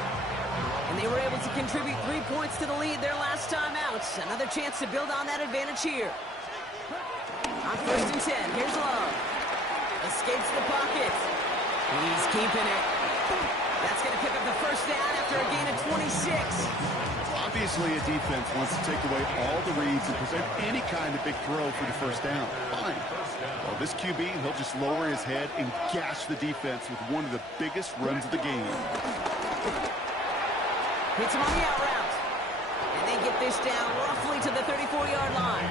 And they were able to contribute 3 points to the lead their last time out. Another chance to build on that advantage here. On 1st and 10, here's Love. Escapes the pocket. He's keeping it. That's going to pick up the first down after a gain of 26. Obviously, a defense wants to take away all the reads and prevent any kind of big throw for the first down. Fine. Well, this QB, he'll just lower his head and gash the defense with one of the biggest runs of the game. Hits him on the out route. And they get this down roughly to the 34-yard line.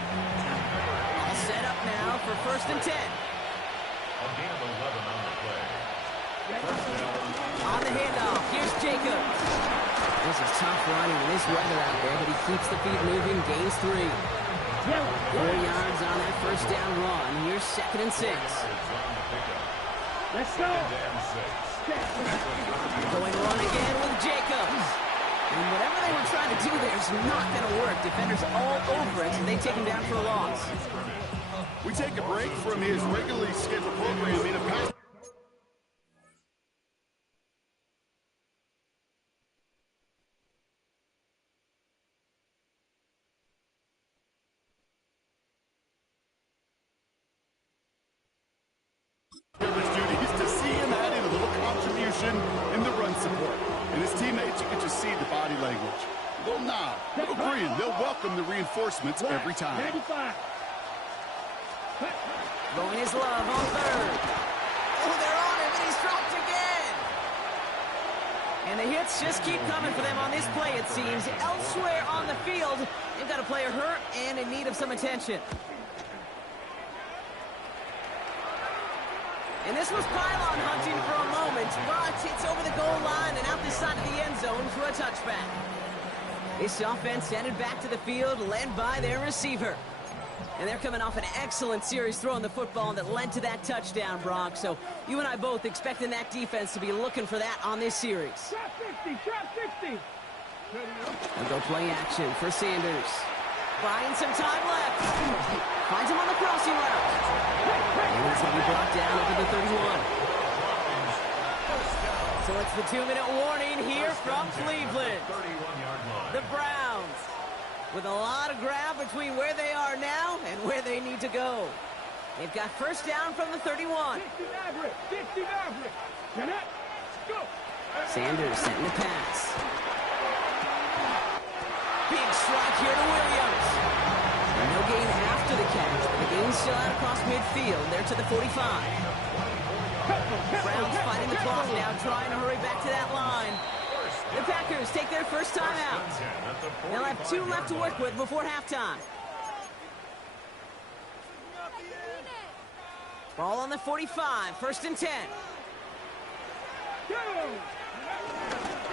All set up now for 1st and 10. A gain of 11 on the play. First down. On the handoff, here's Jacobs. This is tough running in this weather out there, but he keeps the feet moving, gains 3. 4 yards on that first down run. Here's 2nd and 6. Let's go. Going run again with Jacobs. And whatever they were trying to do there is not going to work. Defenders all over it, and they take him down for a loss. We take a break from his regularly scheduled program in a pass. Duties to see him add in a little contribution in the run support. And his teammates, you can just see the body language. They'll nod, they'll grin, they'll welcome the reinforcements every time. 95. Going his love on 3rd. Oh, they're on him, and he's dropped again. And the hits just keep coming for them on this play, it seems. Elsewhere on the field, they've got a player hurt and in need of some attention. And this was pylon hunting for a moment, but it's over the goal line and out this side of the end zone for a touchback. This offense headed back to the field, led by their receiver. And they're coming off an excellent series throwing the football that led to that touchdown, Brock. So you and I both expecting that defense to be looking for that on this series. Trap 60, trap 60. And go play action for Sanders. Buying some time left. Finds him on the crossing route. And he's going to be brought down over the 31. So it's the 2-minute warning here from Cleveland. 31-yard line. The Browns with a lot of ground between where they are now and where they need to go. They've got first down from the 31. 60 Maverick, 60 Maverick. Connect. Go. Sanders setting the pass. Big strike here to Williams. No gain after the catch, but the gain's still out across midfield. They're to the 45. Browns fighting the clock now, trying to hurry back to that line. The Packers take their first time out. They'll have 2 left to work with before halftime. Ball on the 45, 1st and 10.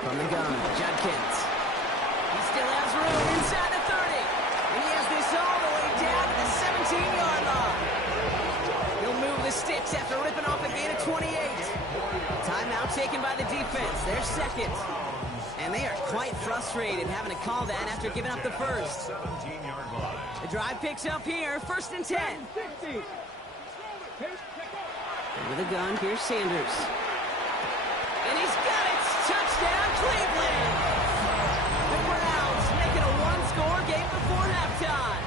From the gun, Judkins. He still has room inside the 30. And he has this all the way down to the 17-yard line. He'll move the sticks after ripping off a gain of 28. Timeout taken by the defense. Their second. And they are quite frustrated having to call that after giving up the first. 17-yard line. The drive picks up here, 1st and 10. 60. With a gun, here's Sanders. And he's got it! Touchdown, Cleveland! The Browns making a 1-score game before halftime.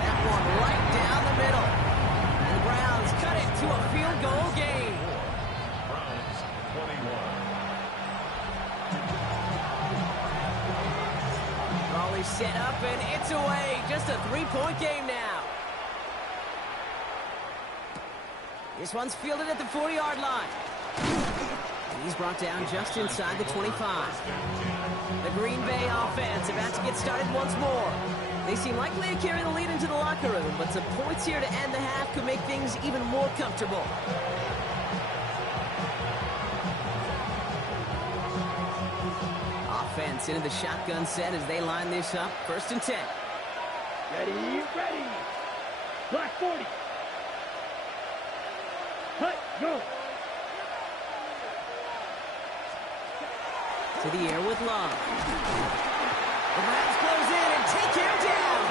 That one right down the middle. And the Browns cut it to a field goal game. Browns 21. Raleigh set up and it's away. Just a 3-point game now. This one's fielded at the 40-yard line. He's brought down just inside the 25. The Green Bay offense about to get started once more. They seem likely to carry the lead into the locker room, but some points here to end the half could make things even more comfortable. Offense into the shotgun set as they line this up. 1st and 10. Ready, ready. Black 40. Cut, go. To the air with Love. The Browns close in and take him down.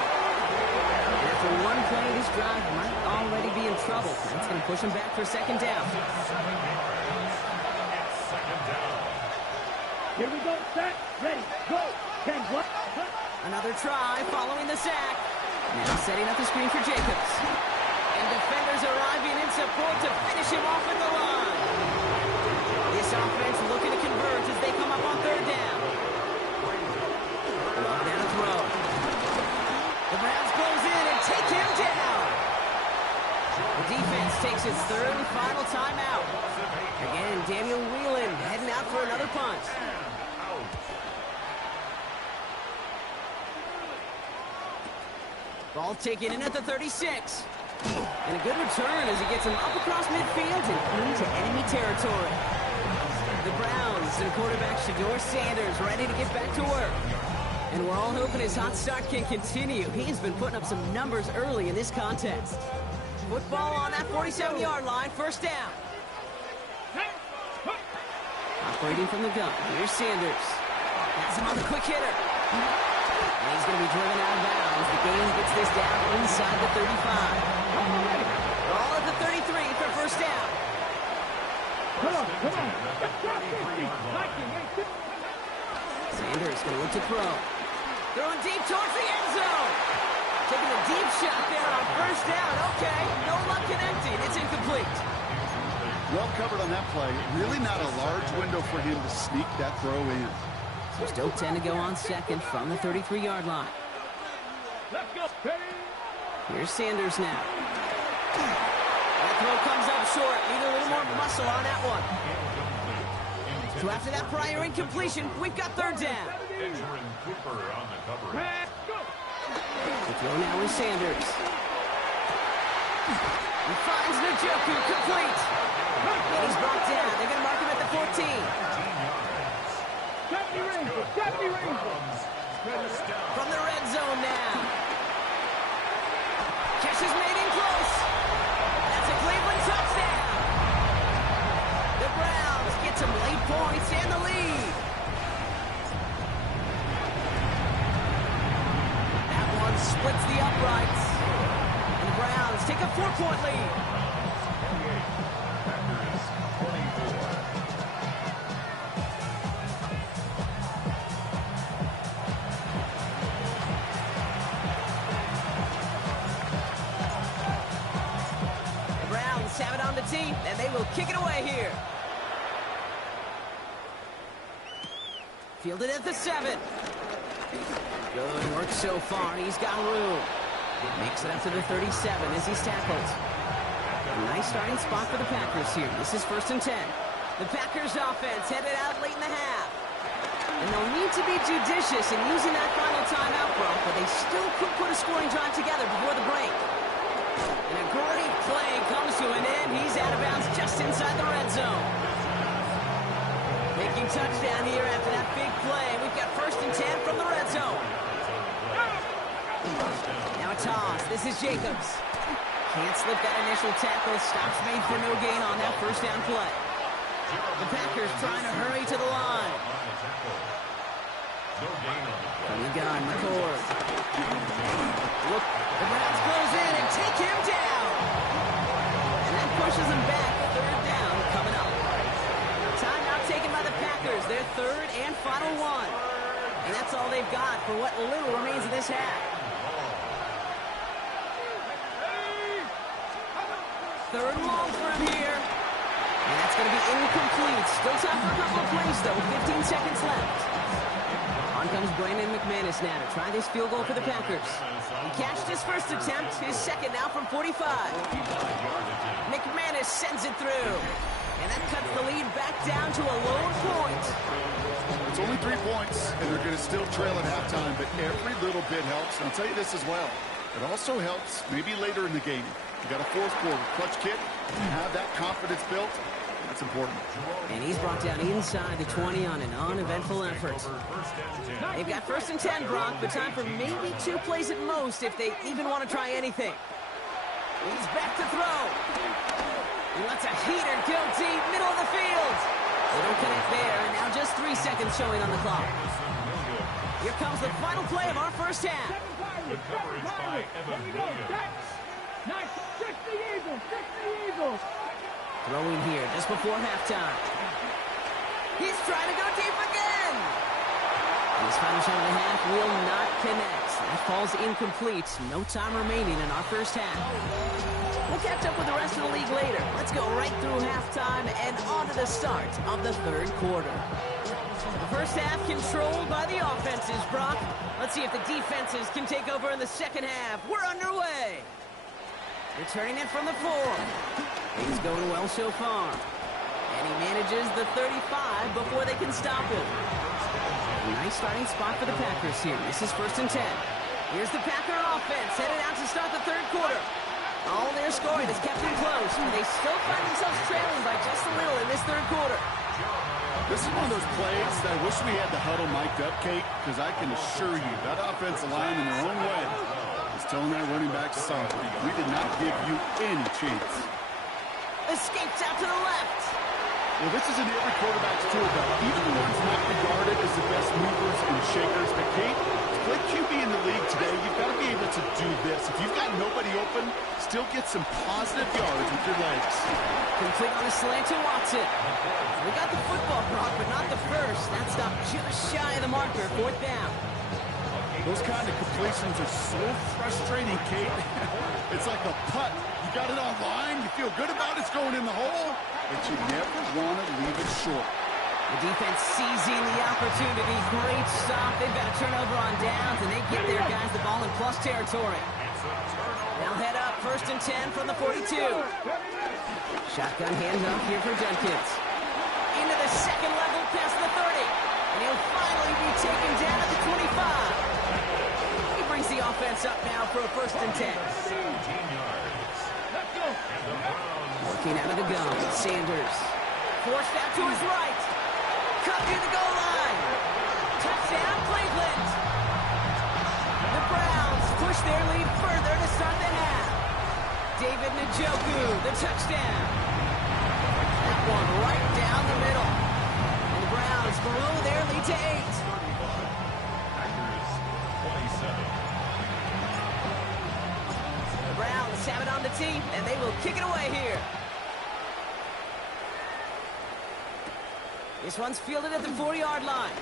After one play, this drive might already be in trouble. That's going to push him back for 2nd down. Here we go, set, ready, go. 10, block. Another try following the sack. Now setting up the screen for Jacobs. And defenders arriving in support to finish him off at the line. This offense looking to convert as they come up on 3rd down. Love down a throw. The Browns close in and take him down. The defense takes its 3rd and final timeout. Again, Daniel Whelan heading out for another punt. Ball taken in at the 36. And a good return as he gets him up across midfield and into enemy territory. The Browns and quarterback Shedeur Sanders ready to get back to work. And we're all hoping his hot start can continue. He's been putting up some numbers early in this contest. Football on that 47-yard line, first down. Operating from the gun, here's Sanders. Has him on the quick hitter. And he's going to be driven out of bounds. The game gets this down inside the 35. Ball at the 33 for first down. Come on. Sanders going to look to throw. Throwing deep towards the end zone. Taking a deep shot there on first down. Okay, no luck connecting. It's incomplete. Well covered on that play. Really not a large window for him to sneak that throw in. So still 10 to go on second from the 33-yard line. Let's go. Here's Sanders now. That throw comes up short. Need a little more muscle on that one. So after that prior incompletion, we've got third down. The throw now is Sanders. He finds Njoku complete. And he's brought down. They're going to mark him at the 14. 70 Rangers. From the red zone now. Catch is made in close. That's a Cleveland touchdown. The Browns get some late points and the lead. That one splits the uprights. And the Browns take a 4-point lead. Have it on the team, and they will kick it away here. Fielded at the 7. Good work so far. He's got room. Makes it up to the 37 as he's tackled. A nice starting spot for the Packers here. This is 1st and 10. The Packers offense headed out late in the half. And they'll need to be judicious in using that final timeout, Brock, but they still could put a scoring drive together before the break. And a great play comes to an end. He's out of bounds just inside the red zone. Making touchdown here after that big play. We've got 1st and 10 from the red zone. Now a toss. This is Jacobs. Can't slip that initial tackle. Stops made for no gain on that first down play. The Packers trying to hurry to the line. From the gun, McCord. Look, the Browns close in and take him down. And that pushes him back. 3rd down coming up. Timeout taken by the Packers. Their 3rd and final one. And that's all they've got for what little remains of this half. 3rd and long for him here. And that's going to be incomplete. Still time for a couple of plays, though. 15 seconds left. On comes Brandon McManus now to try this field goal for the Packers. He catched his first attempt, his second now from 45. McManus sends it through. And that cuts the lead back down to a lower point. It's only 3 points, and they're going to still trail at halftime, but every little bit helps. And I'll tell you this as well. It also helps maybe later in the game. You got a 4th quarter clutch kick, have that confidence built. That's important. And he's brought down inside the 20 on an uneventful effort. They've got 1st and 10, Brock, but time for maybe 2 plays at most if they even want to try anything. He's back to throw. He lets a heater go deep, middle of the field. They don't connect there, and now just 3 seconds showing on the clock. Here comes the final play of our first half. Nice. 60 Eagles. Throwing here just before halftime. He's trying to go deep again. His final shot of the half will not connect. That falls incomplete. No time remaining in our first half. We'll catch up with the rest of the league later. Let's go right through halftime and on to the start of the 3rd quarter. The first half controlled by the offenses, Brock. Let's see if the defenses can take over in the second half. We're underway. Returning it from the 4. Things going well so far. And he manages the 35 before they can stop him. A nice starting spot for the Packers here. This is 1st and 10. Here's the Packer offense headed out to start the third quarter. All their scoring has kept them close, but they still find themselves trailing by just a little in this third quarter. This is one of those plays that I wish we had the huddle mic'd up, Kate, because I can assure you that offensive line in their own way is telling that running back, sorry, we did not give you any chance. Escapes out to the left. Well, this is in every quarterback's tool belt. Even the ones not regarded as the best movers and shakers. But, Kate, to play QB in the league today, you've got to be able to do this. If you've got nobody open, still get some positive yards with your legs. Complete on a slant to Watson. We got the football, Brock, but not the first. That stopped just shy of the marker. Fourth down. Those kind of completions are so frustrating, Kate. It's like a putt. You got it on line. You feel good about it's going in the hole, but you never want to leave it short. The defense seizing the opportunity. Great stop. They've got a turnover on downs, and they give their guys the ball in plus territory. Now head up, 1st and 10 from the 42. Shotgun handoff here for Dunkins. Into the second level past the 30. And he'll finally be taken down at the 25. He brings the offense up now for a 1st and 10. Working out of the gun, Sanders. Forced out to his right. Cut near the goal line. Touchdown, Cleveland. The Browns push their lead further to start the half. David Njoku, the touchdown. That one right down the middle. And the Browns grow their lead to 8. Packers 27. The Browns have it on the team, and they will kick it away here. This one's fielded at the 40-yard line.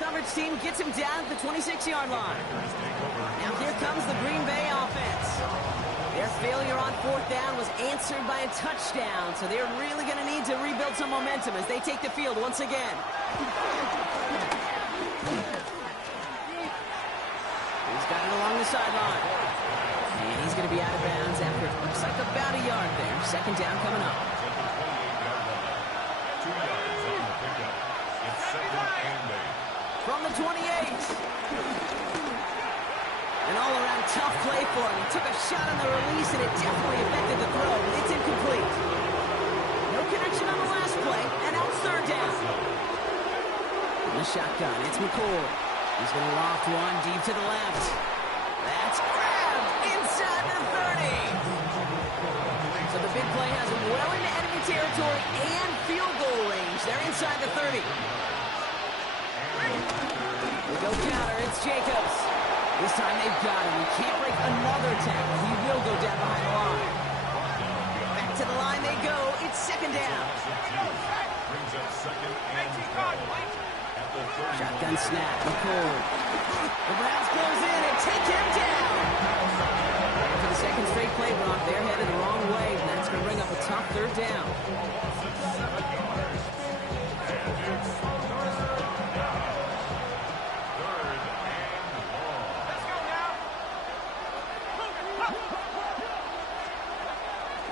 Coverage team gets him down at the 26-yard line. Now here comes the Green Bay offense. Their failure on 4th down was answered by a touchdown, so they're really going to need to rebuild some momentum as they take the field once again. He's got it along the sideline. And he's going to be out of bounds after it looks like about a yard there. 2nd down coming up. 2 yards on the pickup. It's 2nd and 8. From the 28. An all-around tough play for him. He took a shot on the release, and it definitely affected the throw. It's incomplete. No connection on the last play, and now it's 3rd down. In the shotgun, it's McCoy. He's going to loft one deep to the left. That's grabbed inside the 30. So the big play has him well into enemy territory and field goal range. They're inside the 30. We go counter. It's Jacobs. This time they've got him. He can't break another tackle. He will go down behind the line. Back to the line they go. It's 2nd down. Brings up 2nd and 12. Shotgun snap. McCoy. The Browns close in and take him down. For the 2nd straight play, Brock, they're headed the wrong way, and that's going to bring up a tough 3rd down.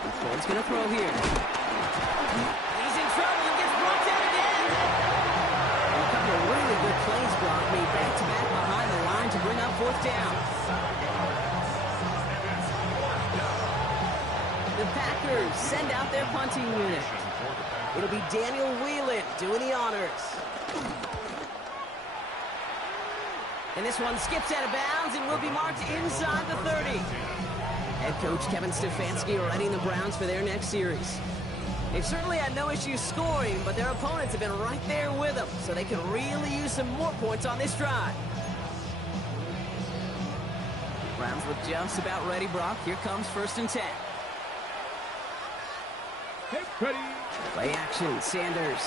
McCoy's going to throw here. He's in trouble and gets brought down again. A couple of really good plays, Brock, made back-to-back behind the line to bring up 4th down. The Packers send out their punting unit. It'll be Daniel Whelan doing the honors. And this one skips out of bounds and will be marked inside the 30. Head coach Kevin Stefanski readying the Browns for their next series. They've certainly had no issues scoring, but their opponents have been right there with them, so they can really use some more points on this drive. Browns look just about ready, Brock. Here comes 1st and 10. Ready. Play action, Sanders.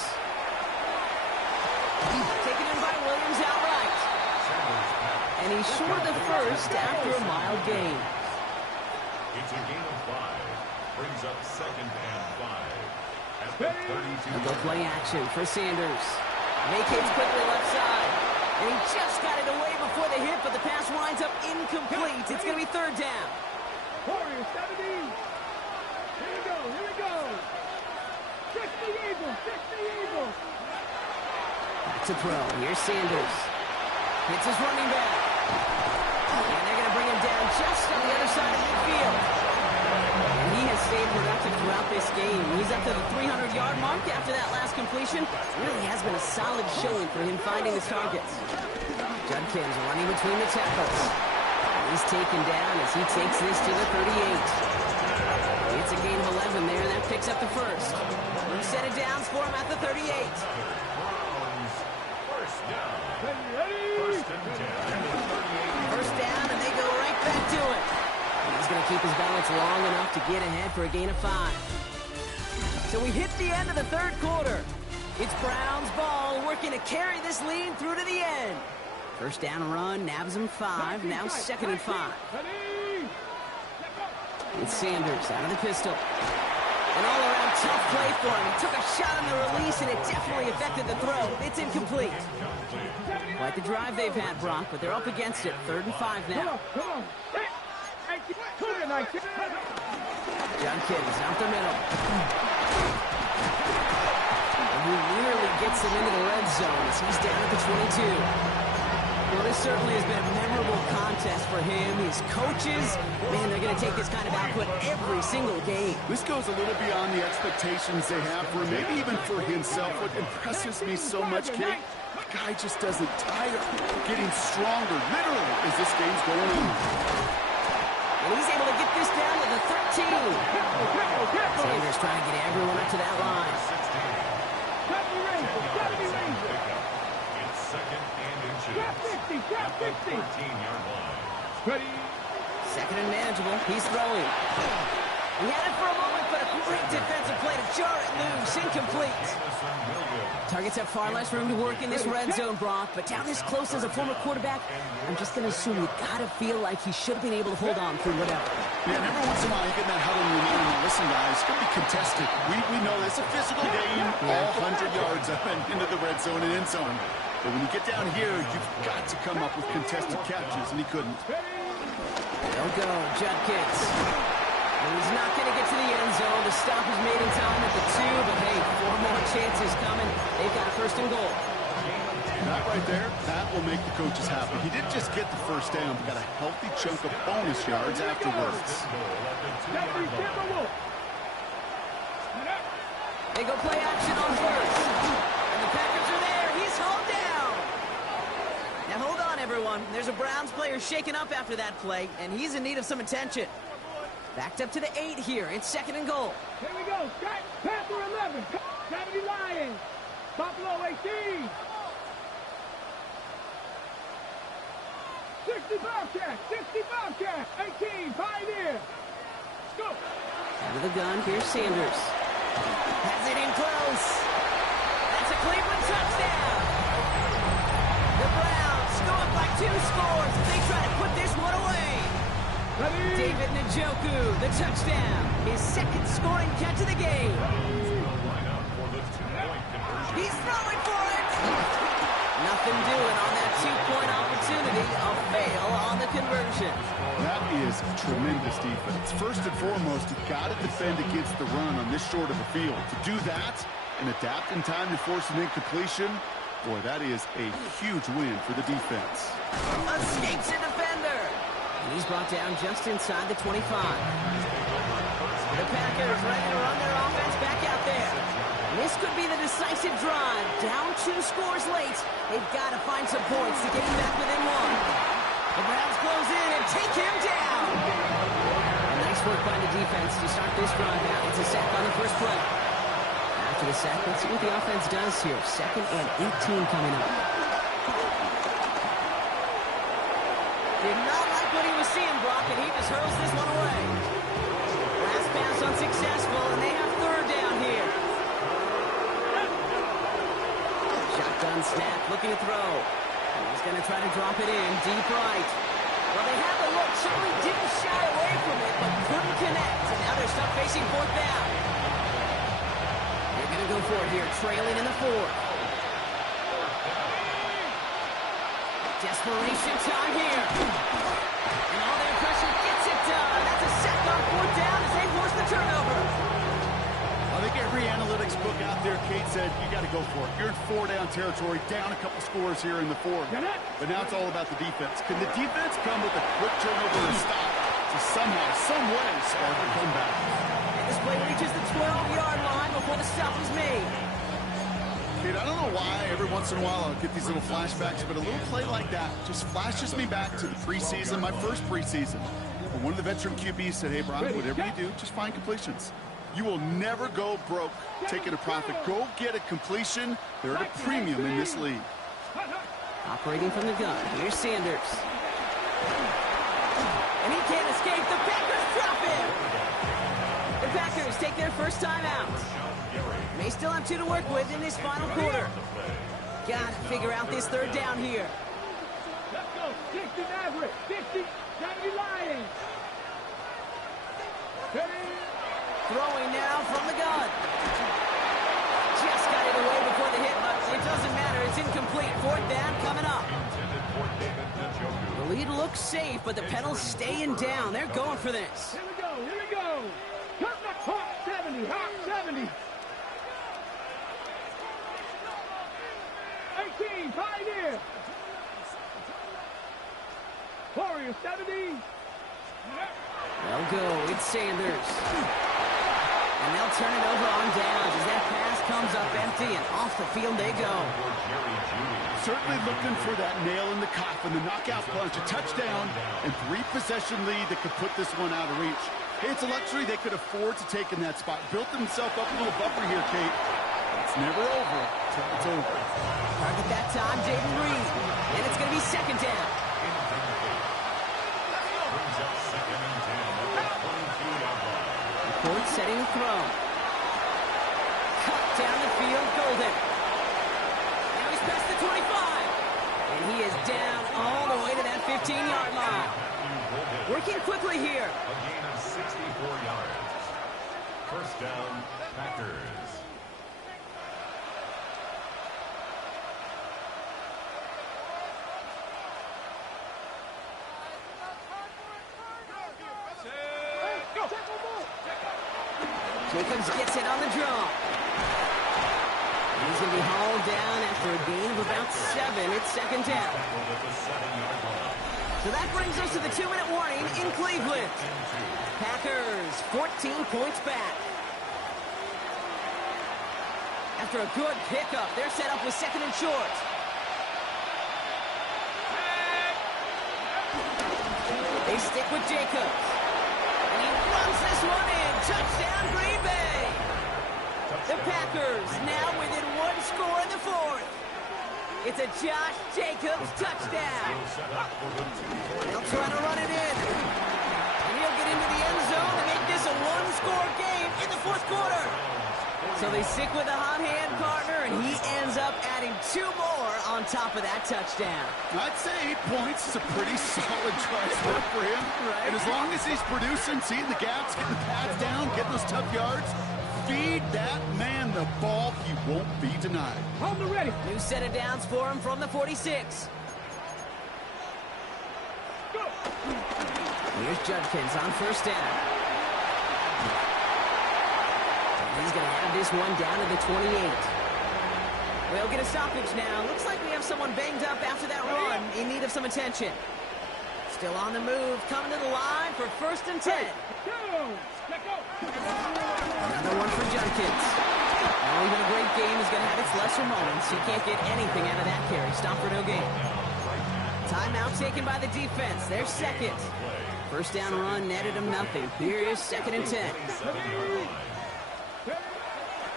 Taken in by Williams outright. And he's short the first after a mild gain. It's a gain of 5. Brings up 2nd and 5. At the 32. A go play action for Sanders. Vacates quickly left side. And he just got it away before the hit, but the pass winds up incomplete. It's going to be 3rd down. Warriors 70. Here we go. Here we go. 60 Eagles. 60 Eagles. Back to throw. Here's Sanders. Hits his running back. And they're going to bring him down just on the other side of midfield. And he has stayed productive throughout this game. He's up to the 300-yard mark after that last completion. It really has been a solid showing for him finding his targets. Judkins running between the tackles. He's taken down as he takes this to the 38. It's a gain of 11 there. That picks up the first. One set of downs for him at the 38. First down. First down, and they go right back to it. And he's going to keep his balance long enough to get ahead for a gain of 5. So we hit the end of the third quarter. It's Brown's ball working to carry this lead through to the end. First down run, nabs him 5, now 2nd and 5. It's Sanders out of the pistol. An all-around tough play for him. He took a shot on the release, and it definitely affected the throw. It's incomplete. Quite the drive they've had, Brock, but they're up against it. 3rd and 5 now. Judkins out the middle. And he nearly gets him into the red zone as he's down at the 22. Well, this certainly has been a memorable contest for him. His coaches, man, they're going to take this kind of output every single game. This goes a little beyond the expectations they have for him, maybe even for himself. What impresses me so much, Kate, the guy just doesn't tire, getting stronger, literally, as this game's going on. And he's able to get this down to the 13. Sanders trying to get everyone up to that line. It's 2nd and inches. At the 13-yard line. 2nd and manageable. He's throwing. He had it for a moment, but a great defensive play to jar it loose. Incomplete. Targets have far less room to work in this red zone, Brock, but down this close as a former quarterback, I'm just going to assume you got to feel like he should have been able to hold on through whatever. Yeah, and every once in a while you get in that huddle and you mind, listen, guys, it's going to be contested. We know it's a physical game, all 100 yards up and into the red zone and end zone. But when you get down here, you've got to come up with contested catches, and he couldn't. They'll go, Judkins. And he's not going to get to the end zone. The stop is made in time at the 2, but hey, 4 more chances coming. They've got a 1st and goal. That right there, that will make the coaches happy. He didn't just get the first down, but got a healthy chunk of bonus yards afterwards. They go play action on 1st. And the Packers are there. He's hauled down. Now hold on, everyone. There's a Browns player shaken up after that play, and he's in need of some attention. Backed up to the 8 here. It's 2nd and goal. Here we go. Panther 11. 70 Lions. Buffalo 18. 60 Bobcats. 60 Bobcats. 18 Pioneer. Go. Out of the gun. Here's Sanders. Has it in close. That's a Cleveland touchdown. The Browns go up by 2 scores as they try to put this one away. David Njoku, the touchdown. His 2nd scoring catch of the game. He's throwing for it. Nothing doing on that 2-point opportunity. A fail on the conversion. That is tremendous defense. First and foremost, you got to defend against the run on this short of the field. To do that and adapt in time to force an incompletion, boy, that is a huge win for the defense. Escapes a defender. And he's brought down just inside the 25. The Packers ready to run their offense back out there. This could be the decisive drive. Down 2 scores late. They've got to find some points to get him back within 1. The Browns close in and take him down. And nice work by the defense to start this drive out. It's a sack on the first play. After the sack, let's see what the offense does here. 2nd and 18 coming up. Did not like what he was seeing, Brock, and he just hurls this one away. Last pass unsuccessful, and they have 3rd down here. Shotgun snap, looking to throw. He's going to try to drop it in, deep right. Well, they have the look, certainly didn't shy away from it, but couldn't connect. And now they're stuck facing 4th down. They're going to go for it here, trailing in the 4th. Desperation time here. And all their pressure gets it done. That's a sack on 4th down as they force the turnover. Well, they every analytics book out there, Kate said, you got to go for it. You're in 4-down territory, down a couple scores here in the fourth. But now it's all about the defense. Can the defense come with a quick turnover or stop to somehow, some way, spark a comeback? And this play reaches the 12-yard line before the stop is made. Kate, I don't know why every once in a while I'll get these little flashbacks, but a little play like that just flashes me back to the preseason, my first preseason. But one of the veteran QBs said, hey, Brian, whatever you do, just find completions. You will never go broke taking a profit. Go get a completion. They're at a premium in this league. Operating from the gun. Here's Sanders. And he can't escape. The Packers drop him. The Packers take their first time out. May still have 2 to work with in this final quarter. Got to figure out this third down here. Let's go. 60 Maverick. 60. 70 Lions. Throwing now from the gun. Just got it away before the hit, but it doesn't matter. It's incomplete. Fourth down coming up. The lead looks safe, but the pedals staying down. They're going for this. Here we go. Here we go. Hot 70. Hot 70. 18. Pioneer. Warrior 70. They'll go. It's Sanders. And they'll turn it over on downs as that pass comes up empty, and off the field they go. Certainly looking for that nail in the coffin, the knockout punch, a touchdown, and 3-possession lead that could put this one out of reach. Hey, it's a luxury they could afford to take in that spot. Built themselves up a little buffer here, Kate. It's never over until it's over. Target that time, Jaden Reed. And it's going to be second down. Ford setting the throw. Cut down the field, Golden. Now he's past the 25. And he is down all the way to that 15-yard line. Working quickly here. A gain of 64 yards. First down, Packers. Jacobs gets it on the draw. He's going to be hauled down after a gain of about 7. It's second down. So that brings us to the 2-minute warning in Cleveland. Packers 14 points back. After a good pickup, they're set up with second and short. They stick with Jacobs. And he runs this one in. Touchdown, Green Bay. The Packers now within 1 score in the fourth. It's a Josh Jacobs touchdown. They'll try to run it in. And he'll get into the end zone to make this a 1-score game in the fourth quarter. So they stick with a hot hand partner, and he ends up adding 2 more on top of that touchdown. I'd say 8 points is a pretty solid drive work for him. Right. And as long as he's producing, seeing the gaps, getting the pads down, getting those tough yards, feed that man the ball. He won't be denied. On the ready. New set of downs for him from the 46. Go. Here's Judkins on first down. He's going to have this one down to the 28. We'll get a stoppage now. Looks like we have someone banged up after that run, in need of some attention. Still on the move, coming to the line for first and 10. Another one for Judkins. Now, even a great game is going to have its lesser moments. He can't get anything out of that carry. Stop for no gain. Timeout taken by the defense. They're second. First down run netted him nothing. Here is second and 10.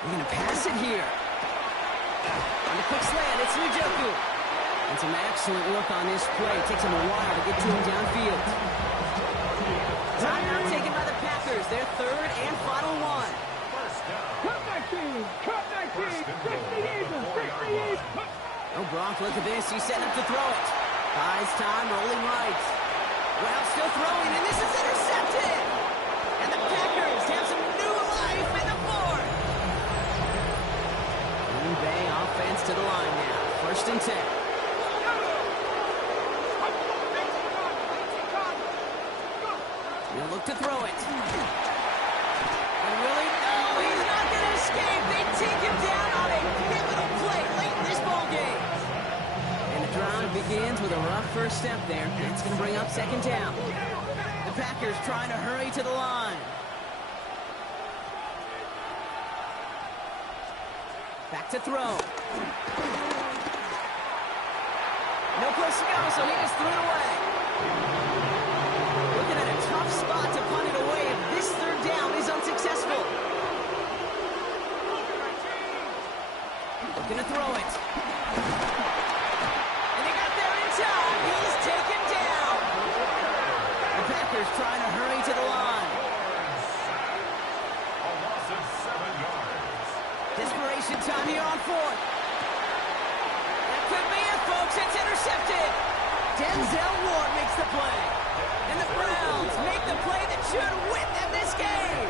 We're going to pass it here. On the quick slant, it's Njoku. And some excellent work on this play. It takes him a while to get to him downfield. Timeout taken by the Packers. Their third and final one. Cut 19. Cut 19. 60 even. 60 even. Oh, Gronk, look at this. He's setting up to throw it. Buys time, rolling right. Well, still throwing, and this is intercepted. And the Packers have some new life in the fourth. Green Bay offense to the line now. First and 10. He'll look to throw it. And really, no, he's not going to escape. first step there. It's going to bring up second down. The Packers trying to hurry to the line. Back to throw. No place to go, so he just threw it away. Looking at a tough spot to punt it away if this third down is unsuccessful. Looking to throw it. And they got there in time. He's taken down. The Packers trying to hurry to the line. A loss of 7 yards. Desperation time here on fourth. That could be it, folks. It's intercepted. Denzel Ward makes the play. And the Browns make the play that should win them this game.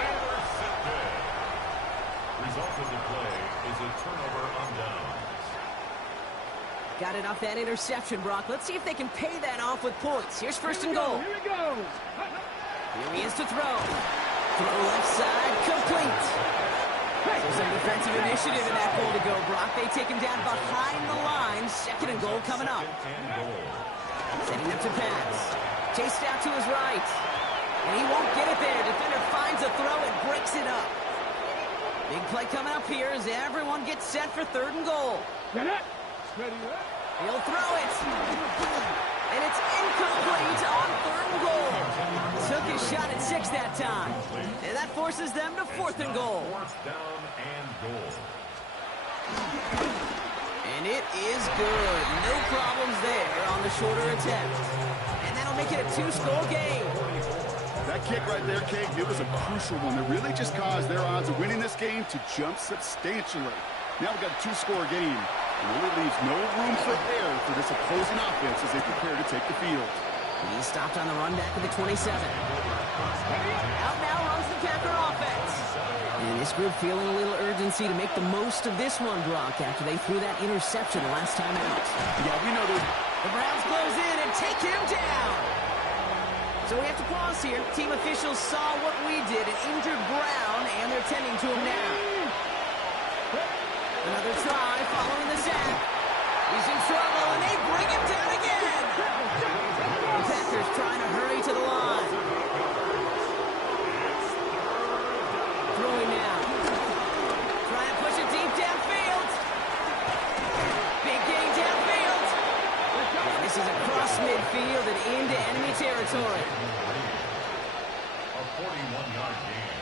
Intercepted. Result of the play is a turnover on downs. Got it off that interception, Brock. Let's see if they can pay that off with points. Here's first and goal. Here we go. Here he is to throw. Throw left side, complete. So some defensive initiative in that goal to go, Brock. They take him down behind the line. Second and goal coming up. And goal. Setting up to pass. Chased out to his right. And he won't get it there. Defender finds a throw and breaks it up. Big play coming up here as everyone gets set for third and goal. Get it. Ready, He'll throw it. And it's incomplete on third and goal. Took his shot at 6 that time. And that forces them to fourth and goal. Fourth down and goal. And it is good. No problems there on the shorter attempt. And that'll make it a 2-score game. That kick right there, Kate, it was a crucial one that really just caused their odds of winning this game to jump substantially. Now we've got a 2-score game. It really leaves no room for error for this opposing offense as they prepare to take the field. He's stopped on the run back of the 27. Out now runs the Packer offense. And this group feeling a little urgency to make the most of this one, Brock, after they threw that interception last time out. Yeah, we know those. The Browns close in and take him down. So we have to pause here. Team officials saw what we did, an injured Brown, and they're tending to him now. Another try following the sack. He's in trouble, and they bring him down again. The Packers trying to hurry to the line. Throwing now. Trying to push it deep downfield. Big gain downfield. And this is across midfield and into enemy territory. A 41-yard gain.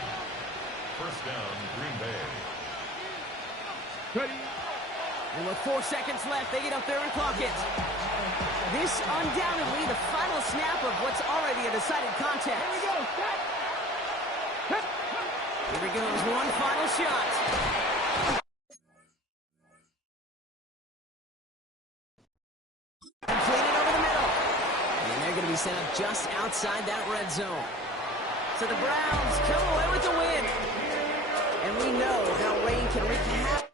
First down, Green Bay. Ready. And with 4 seconds left, they get up there and clock it. This undoubtedly the final snap of what's already a decided contest. Here we go. Set. Here he goes, one final shot. Completed over the middle. And they're going to be set up just outside that red zone. So the Browns come away with the win. And we know how rain can wreak havoc.